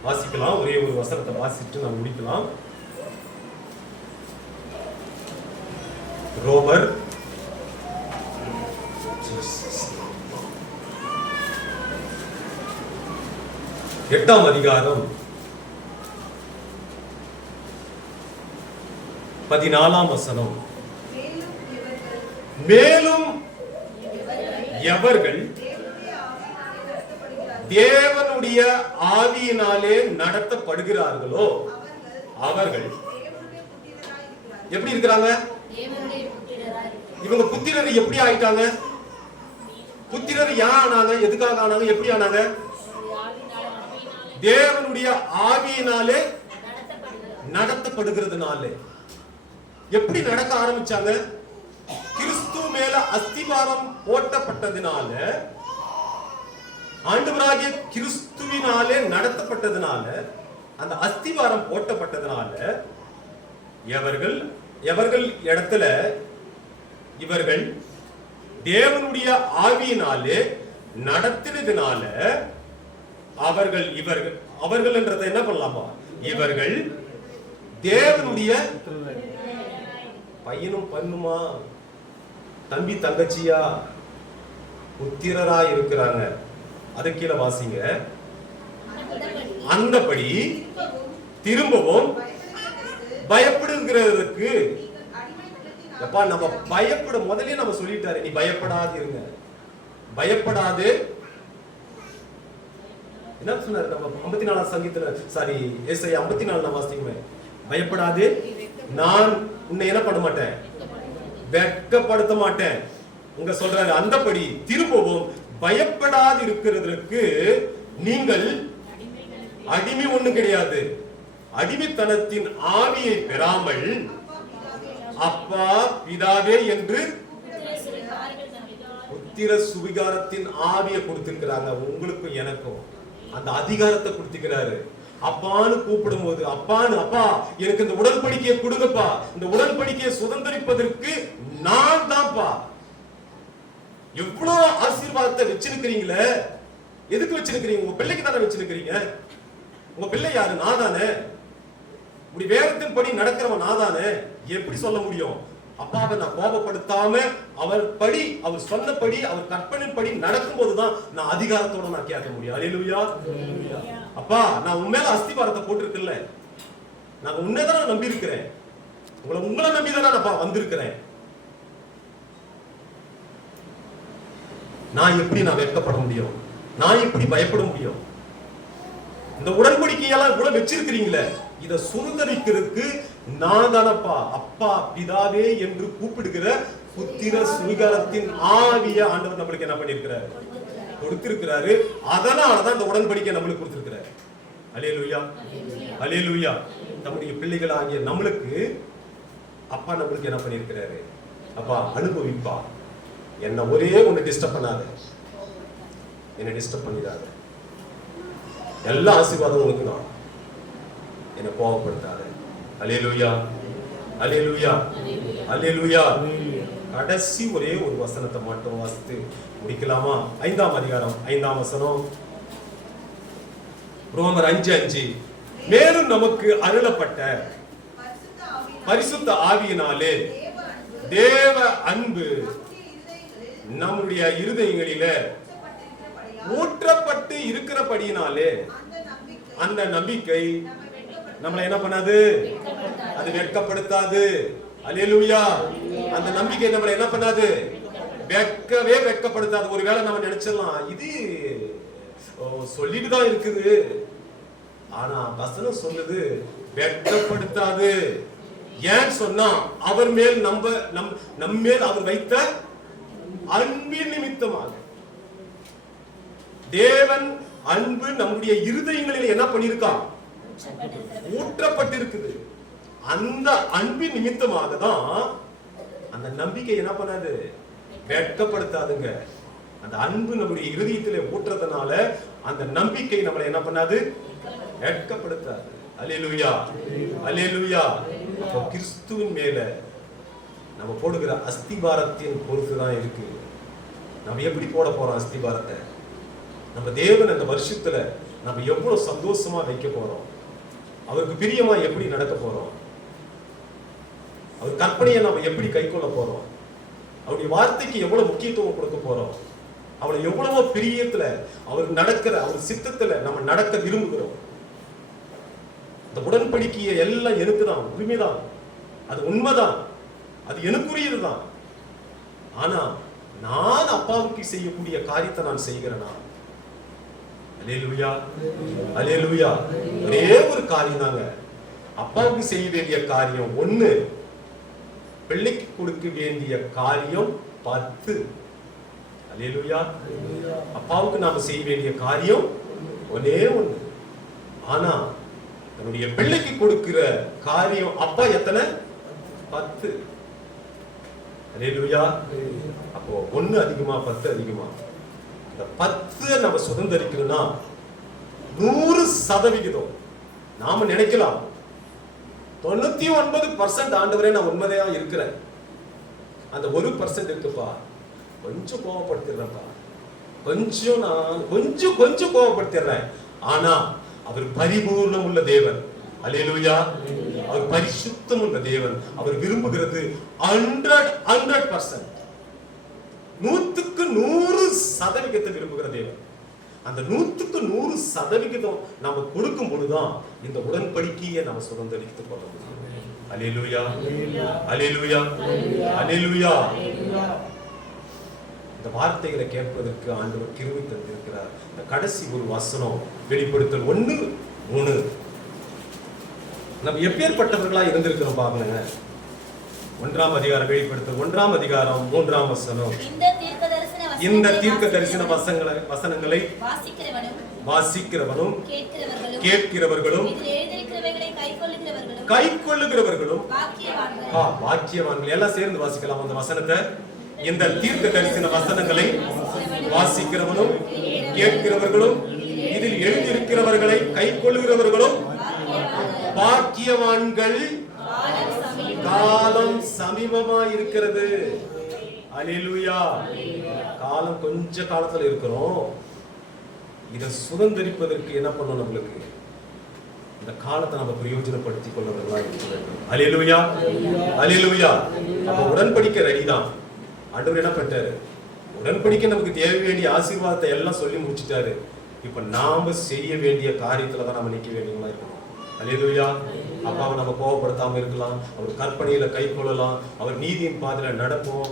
வாசிக்கலாம், ஒரே ஒரு வசனத்தை வாசிட்டு நாம் முடிக்கலாம். ரோமர் 8ஆம் அதிகாரம் 14ஆம் வசனம். மேலும் எவர்கள் தேவனுடைய ஆவியினாலே நடத்தப்படுகிறார்களோ அவர்கள் எப்படி இருக்கிறாங்க? இவங்க புத்திரர் எப்படி ஆயிட்டாங்க? புத்திரர் ஏன் ஆனாங்க? எதுக்காக ஆனாங்க? எப்படி ஆனாங்க? தேவனுடைய ஆவியினாலே நடத்தப்படுகிறதுனாலே. எப்படி நடக்க ஆரம்பிச்சாங்க? கிறிஸ்து மேல அஸ்திவாரம் போட்டப்பட்டதினால, ஆண்டவராகிய கிறிஸ்துவினாலே நடத்தப்பட்டதினால, அந்த அஸ்திவாரம் போட்டப்பட்டதினால எவர்கள் இடத்துல இவர்கள் தேவனுடைய ஆவியினாலே நடத்தினதினால அவர்கள் என்றதை என்ன பண்ணலாமா? இவர்கள் தேவனுடைய பையனும் பண்ணுமா, தம்பி தங்கச்சியா, புத்திரரா இருக்கிறாங்க. அது கீழே வாசிங்க. அந்தபடி திரும்பவும் பயப்படுகிறதுக்கு நம்ம பயப்பட முதல்ல நம்ம சொல்லிட்டாரு, நீ பயப்படாது இருங்க, பயப்படாது. என்ன சொன்னாரு? நம்ம 54ஆம் சங்கீதத்துல, சாரி ஏசாயா 54 வாசிக்குமே, பயப்படாது, நான் உன்னை என்ன பண்ண மாட்டேன், வெட்கப்படுத்த மாட்டேன். உங்க சொல்றாரு. அந்தபடி திரும்பவும் பயப்படாது இருக்கிறதற்கு நீங்கள் அடிமை ஒண்ணு கிடையாது. அடிமைத்தனத்தின் ஆவியை பெறாமல் அப்பா பிதாவே என்று புத்திர சுவிகாரத்தின் ஆவியை கொடுத்திருக்கிறாங்க. உங்களுக்கும் எனக்கும் அந்த அதிகாரத்தை கொடுத்திருக்கிறாரு. அப்பான்னு கூப்பிடும் போது அப்பான்னு, அப்பா எனக்கு இந்த உடன்படிக்கையை கொடுங்கப்பா, இந்த உடன்படிக்கையை சுதந்திரிப்பதற்கு நான் தான்ப்பா. எவ்வளவு ஆசீர்வாதத்தை வச்சிருக்கிறீங்களே. எதுக்கு வச்சிருக்கிறீங்க? உங்க பிள்ளைக்கு தானே வச்சிருக்கிறீங்க. உங்க பிள்ளை யாரு? நான் தானே. இப்படி வேதத்தின் படி நடக்கிறவன் நான் தானே. எப்படி சொல்ல முடியும்? அப்பாவை நான் கோபப்படுத்தாம அவர் படி, அவர் சொன்னபடி, அவர் கற்பனையின் படி நடக்கும் போதுதான் நான் அதிகாரத்தோட நான் கேட்க முடியும். அல்லேலூயா. அப்பா நான் உன் மேல அஸ்திபாரத்தை போட்டிருக்கல, நான் உன்னைதான் நம்பி இருக்கிறேன், உங்களை நம்பிதான் அப்பா வந்திருக்கிறேன். நான் எப்படி நான் வெட்கப்பட முடியும்? நான் எப்படி பயப்பட முடியும்? இந்த உடன்படிக்கையெல்லாம் இவ்வளவு வச்சிருக்கிறீங்களே, இத சுதந்திரிக்கிறதுக்கு நான் தானப்பா. அப்பா பிதாவே என்று கூப்பிடுகிற புத்திர சுவிகாரத்தின் ஆவிய ஆண்டவர் நம்மளுக்கு என்ன பண்ணிருக்கிறாரு? கொடுத்திருக்கிறாரு. அதனாலதான் இந்த உடன்படிக்கை நம்மளுக்கு கொடுத்திருக்கிறாரு. அல்லேலூயா, அல்லேலூயா. நம்முடைய பிள்ளைகள் ஆகிய நம்மளுக்கு அப்பா நம்மளுக்கு என்ன பண்ணிருக்கிறாரு? அப்பா அனுபவிப்பா, என்ன ஒரே ஒண்ணு டிஸ்டர்ப் பண்ணாத, என்ன டிஸ்டர்ப் பண்ணிடாத, எல்லா ஆசீர்வாதம் உனக்கு தான், என்ன கோபப்படுத்தாத. அல்லேலூயா, அல்லேலூயா, அல்லேலூயா. கடைசி ஒரே ஒரு வசனத்தை மட்டும் வாசித்து முடிக்கலாமா? 5ஆம் அதிகாரம் 5ஆம் வசனம், ரோமர் 5:5. மேலும் நமக்கு அருளப்பட்ட பரிசுத்த ஆவியினாலே தேவ அன்பு நம்முடைய இருதயங்களிலே ஊற்றப்பட்டு இருக்கிறபடியினாலே அந்த நம்பிக்கை நம்மளை என்ன பண்ணாது? அது வெட்கப்படுத்தாது. அல்லேலூயா. அந்த நம்பிக்கை நம்மளை என்ன பண்ணாது? வெட்கப்படுத்தாது. ஒருவேளை நம்ம நினைச்சிடலாம், இது சொல்லிட்டு தான் இருக்குது, ஆனா வசனம் சொல்லுது வெட்கப்படுத்தாது. ஏன் சொன்னா, அவர் மேல் நம் மேல் அவர் வைத்த அன்பின் நிமித்தமாக. தேவன் அன்பு நம்முடைய இருதயங்களில் என்ன பண்ணிருக்கான்? ஊற்றப்பட்டிருக்குது. அந்த அன்பின் நிமித்தமாக தான் அந்த நம்பிக்கை என்ன பண்ணாது? வெட்கப்படுத்தாதுங்க. அந்த அன்பு நம்முடைய இருதயத்திலே ஊற்றதுனால அந்த நம்பிக்கை நம்மளை என்ன பண்ணாது? வெட்கப்படுத்தாது. அல்லேலூயா, அல்லேலூயா. அப்போ கிறிஸ்துவின் மேல நம்ம போடுகிற அஸ்திபாரத்தின் பொறுத்து தான் இருக்கு. நம்ம எப்படி போட போறோம் அஸ்திபாரத்தை? நம்ம தேவன் அந்த வருஷத்துல நம்ம எவ்வளவு சந்தோஷமா வைக்க போறோம்? அவருக்கு பிரியமா எப்படி நடக்க போறோம்? அவர் கற்பனையை நம்ம எப்படி கைக்கொள்ள போறோம்? அவருடைய வார்த்தைக்கு எவ்வளவு முக்கியத்துவம் கொடுக்க போறோம்? அவளை எவ்வளவோ பிரியத்துல அவர் நடக்கிற அவர் சித்தத்துல நம்ம நடக்க விரும்புகிறோம். இந்த உடன்படிக்கையை எல்லாம் எனக்கு தான், உரிமைதான், அது உண்மைதான், அது எனக்குரியதுதான். ஆனா நான் அப்பாவுக்கு செய்யக்கூடிய காரியத்தை நான் செய்கிறேனா? அல்லேலூயா, அல்லேலூயா. ஒரே ஒரு காரியம் தாங்க அப்பாவுக்கு செய்ய வேண்டிய காரியம். ஒண்ணு, பிள்ளைக்கு கொடுக்க வேண்டிய காரியம் 10. அல்லேலூயா. அப்பாவுக்கு நாம செய்ய வேண்டிய காரியம் ஒரே ஒண்ணு. ஆனா தன்னுடைய பிள்ளைக்கு கொடுக்கிற காரியம் அப்பா எத்தனை? 10. அல்லேலூயா. அப்போ 1 அதிகமா 10 அதிகமா? இந்த 10 நம்ம சுதந்திரிக்கணும்னா 100% நாம நினைக்கலாம் 99% ஆண்டவரே நான் உண்மையா இருக்கிறேன், அந்த 1% இருக்குப்பா, கொஞ்சம் கோபப்படுத்திடுறேன்ப்பா, நான் கொஞ்சம் கோபப்படுத்திடுறேன். ஆனா அவர் பரிபூர்ணம் உள்ள தேவன். அல்லேலூயா. அவர் பரிசுத்தம் உள்ள தேவன். அவர் விரும்புகிறது 100% 100% விரும்புகிற தேவன். அந்த 100% நாம கொடுக்கும் பொழுதுதான் இந்த உடன்படிக்கையை நம்ம சுதந்திரித்துக் கொள்ள முடியும். அல்லேலூயா, அல்லேலூயா, அல்லேலூயா. இந்த வார்த்தைகளை கேட்பதற்கு ஆண்டவர் கிருபை தந்திருக்கிறார். இந்த கடைசி ஒரு வசனம் வெளிப்படுத்தல் 1:3. நம்ம எப்பேற்பட்டவர்களா இருந்திருக்கிறோம் பாருங்க. 1ஆம் அதிகாரம் வெளிப்படுத்தல் 1ஆம் அதிகாரம் 3ஆம் வசனம். இந்த தீர்க்க தரிசன வசனங்களை வாசிக்கிறவனும் கேட்கிறவர்களும் கை கொள்ளுகிறவர்களும் பாக்கியவான்கள். வாக்கியவான்கள். எல்லாம் சேர்ந்து வாசிக்கலாம் அந்த வசனத்தை. இந்த தீர்க்க தரிசன வசனங்களை வாசிக்கிறவனும் கேட்கிறவர்களும் இதில் எழுதியிருக்கிறவர்களை கை கொள்ளுகிறவர்களும் பாக்கியவான்கள். காலம் சமீபமா இருக்கிறது. அல்லேலூயா. காலம் கொஞ்ச காலத்துல இருக்கிறோம். இதை சுதந்திரிப்பதற்கு என்ன பண்ணணும்? நம்மளுக்கு இந்த காலத்தை நம்ம பிரயோஜனப்படுத்திக் கொள்ளவர்களா இருக்க வேண்டும். அல்லேலூயா, அல்லேலூயா. அப்ப உடன்படிக்கை ரெடிதான். ஆண்டவர் என்ன பண்ணிட்டாரு? உடன்படிக்கை நமக்கு தேவை வேண்டிய ஆசீர்வாதத்தை எல்லாம் சொல்லி முடிச்சிட்டாரு. இப்ப நாம செய்ய வேண்டிய காரியத்துல தான் நம்ம நிக்க வேண்டியவங்களா இருக்கணும். அல்லேலூயா. அப்பாவை நம்ம கோபப்படுத்தாம இருக்கலாம், அவர் கற்பனையில கை கொள்ளலாம், அவர் நீதியின் பாதையில நடப்போம்.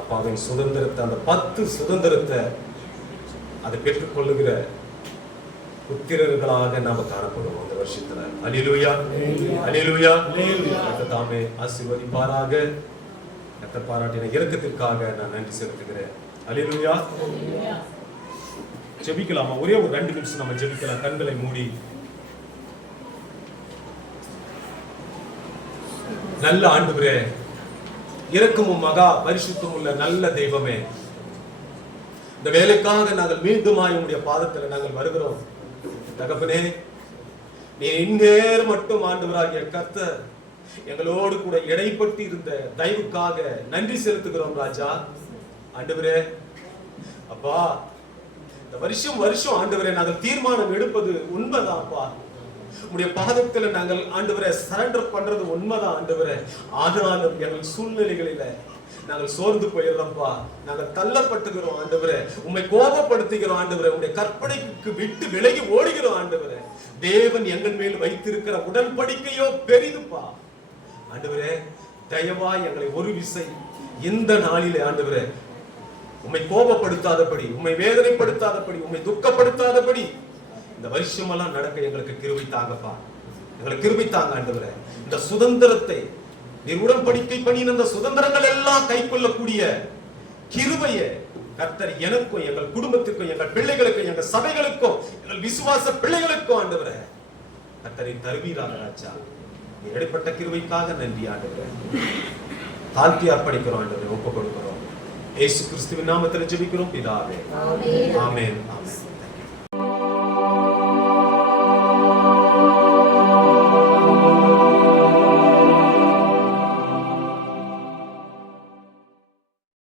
அப்பாவின் சுதந்திரத்தை, அந்த 10 சுதந்திரத்தை அதை பெற்றுக் கொள்ளுகிற புத்திரர்களாக நாம காணப்படுவோம் இந்த வருஷத்துல. அல்லேலூயா, அல்லேலூயா. கர்த்தர் தாமே ஆசீர்வதிப்பாராக. கர்த்தர் பாராட்டின இரக்கத்திற்காக நான் நன்றி செலுத்துகிறேன். அல்லேலூயா. ஜெபிக்கலாமா? ஒரே ஒரு 2 நிமிஷம் நம்ம ஜெபிக்கலாம், கண்களை மூடி. நல்ல ஆண்டவரே, இரக்கமும் மகா பரிசுத்தமும் உள்ள நல்ல தெய்வமே, இந்த வேலைக்காக நாங்கள் மீண்டுமாய் உம்முடைய பாதத்தில் நாங்கள் வருகிறோம். தகப்பனே, நீ இந்நேரம் மட்டும் ஆண்டவராகிய கர்த்தர் எங்களோடு கூட இடைப்பட்டு இருந்த தயவுக்காக நன்றி செலுத்துகிறோம் ராஜா. ஆண்டவரே, அப்பா, இந்த வருஷம் ஆண்டவரே நாங்கள் தீர்மானம் எடுப்பது உண்மைதான் அப்பா. உடைய பாதத்துல நாங்கள் ஆண்டவரே சரண்டர் பண்றது உண்மைதான் ஆண்டவரே. ஆனாலும் எங்கள் சூழ்நிலைகளில நாங்கள் சோர்ந்து போயிடுறோம்ப்பா. நாங்கள் தள்ளப்பட்டுகிறோம் ஆண்டவரே, உம்மை கோபப்படுத்துகிறோம் ஆண்டவரே, உடைய கற்பனைக்கு விட்டு விலகி ஓடுகிறோம் ஆண்டவரே. தேவன் எங்கள் மேல் வைத்திருக்கிற உடன்படிக்கையோ பெரிதுப்பா ஆண்டவரே. தயவாய் எங்களை ஒரு விசை இந்த நாளிலே ஆண்டவரே உம்மை கோபப்படுத்தாதபடி, உம்மை வேதனைப்படுத்தாதபடி, உம்மை துக்கப்படுத்தாதபடி இந்த வருஷமெல்லாம் நடக்க எங்களுக்கு கிருபை தாங்கப்பா. எங்களுக்கு கிருபை தாங்க ஆண்டவரே. இந்த சுதந்திரத்தை நீர் உடன்படிக்கை பண்ணின அந்த சுதந்திரங்கள் எல்லாம் கை கொள்ளக்கூடிய கிருபையை கர்த்தர் எனக்கும், எங்கள் குடும்பத்திற்கும், எங்கள் பிள்ளைகளுக்கும், எங்கள் சபைகளுக்கும், எங்கள் விசுவாச பிள்ளைகளுக்கும் ஆண்டவரே கர்த்தரை தருவீராக ராஜா. இடைப்பட்ட கிருபைக்காக நன்றி ஆண்டவரே. தாழ்த்தி அர்ப்பணிக்கிறோம் ஆண்டவரே, ஒப்புக் கொடுக்கிறோம். இயேசு கிறிஸ்துவின் நாமத்தில் ஜெபிக்கிறோம் பிதாவே. ஆமென், ஆமென்.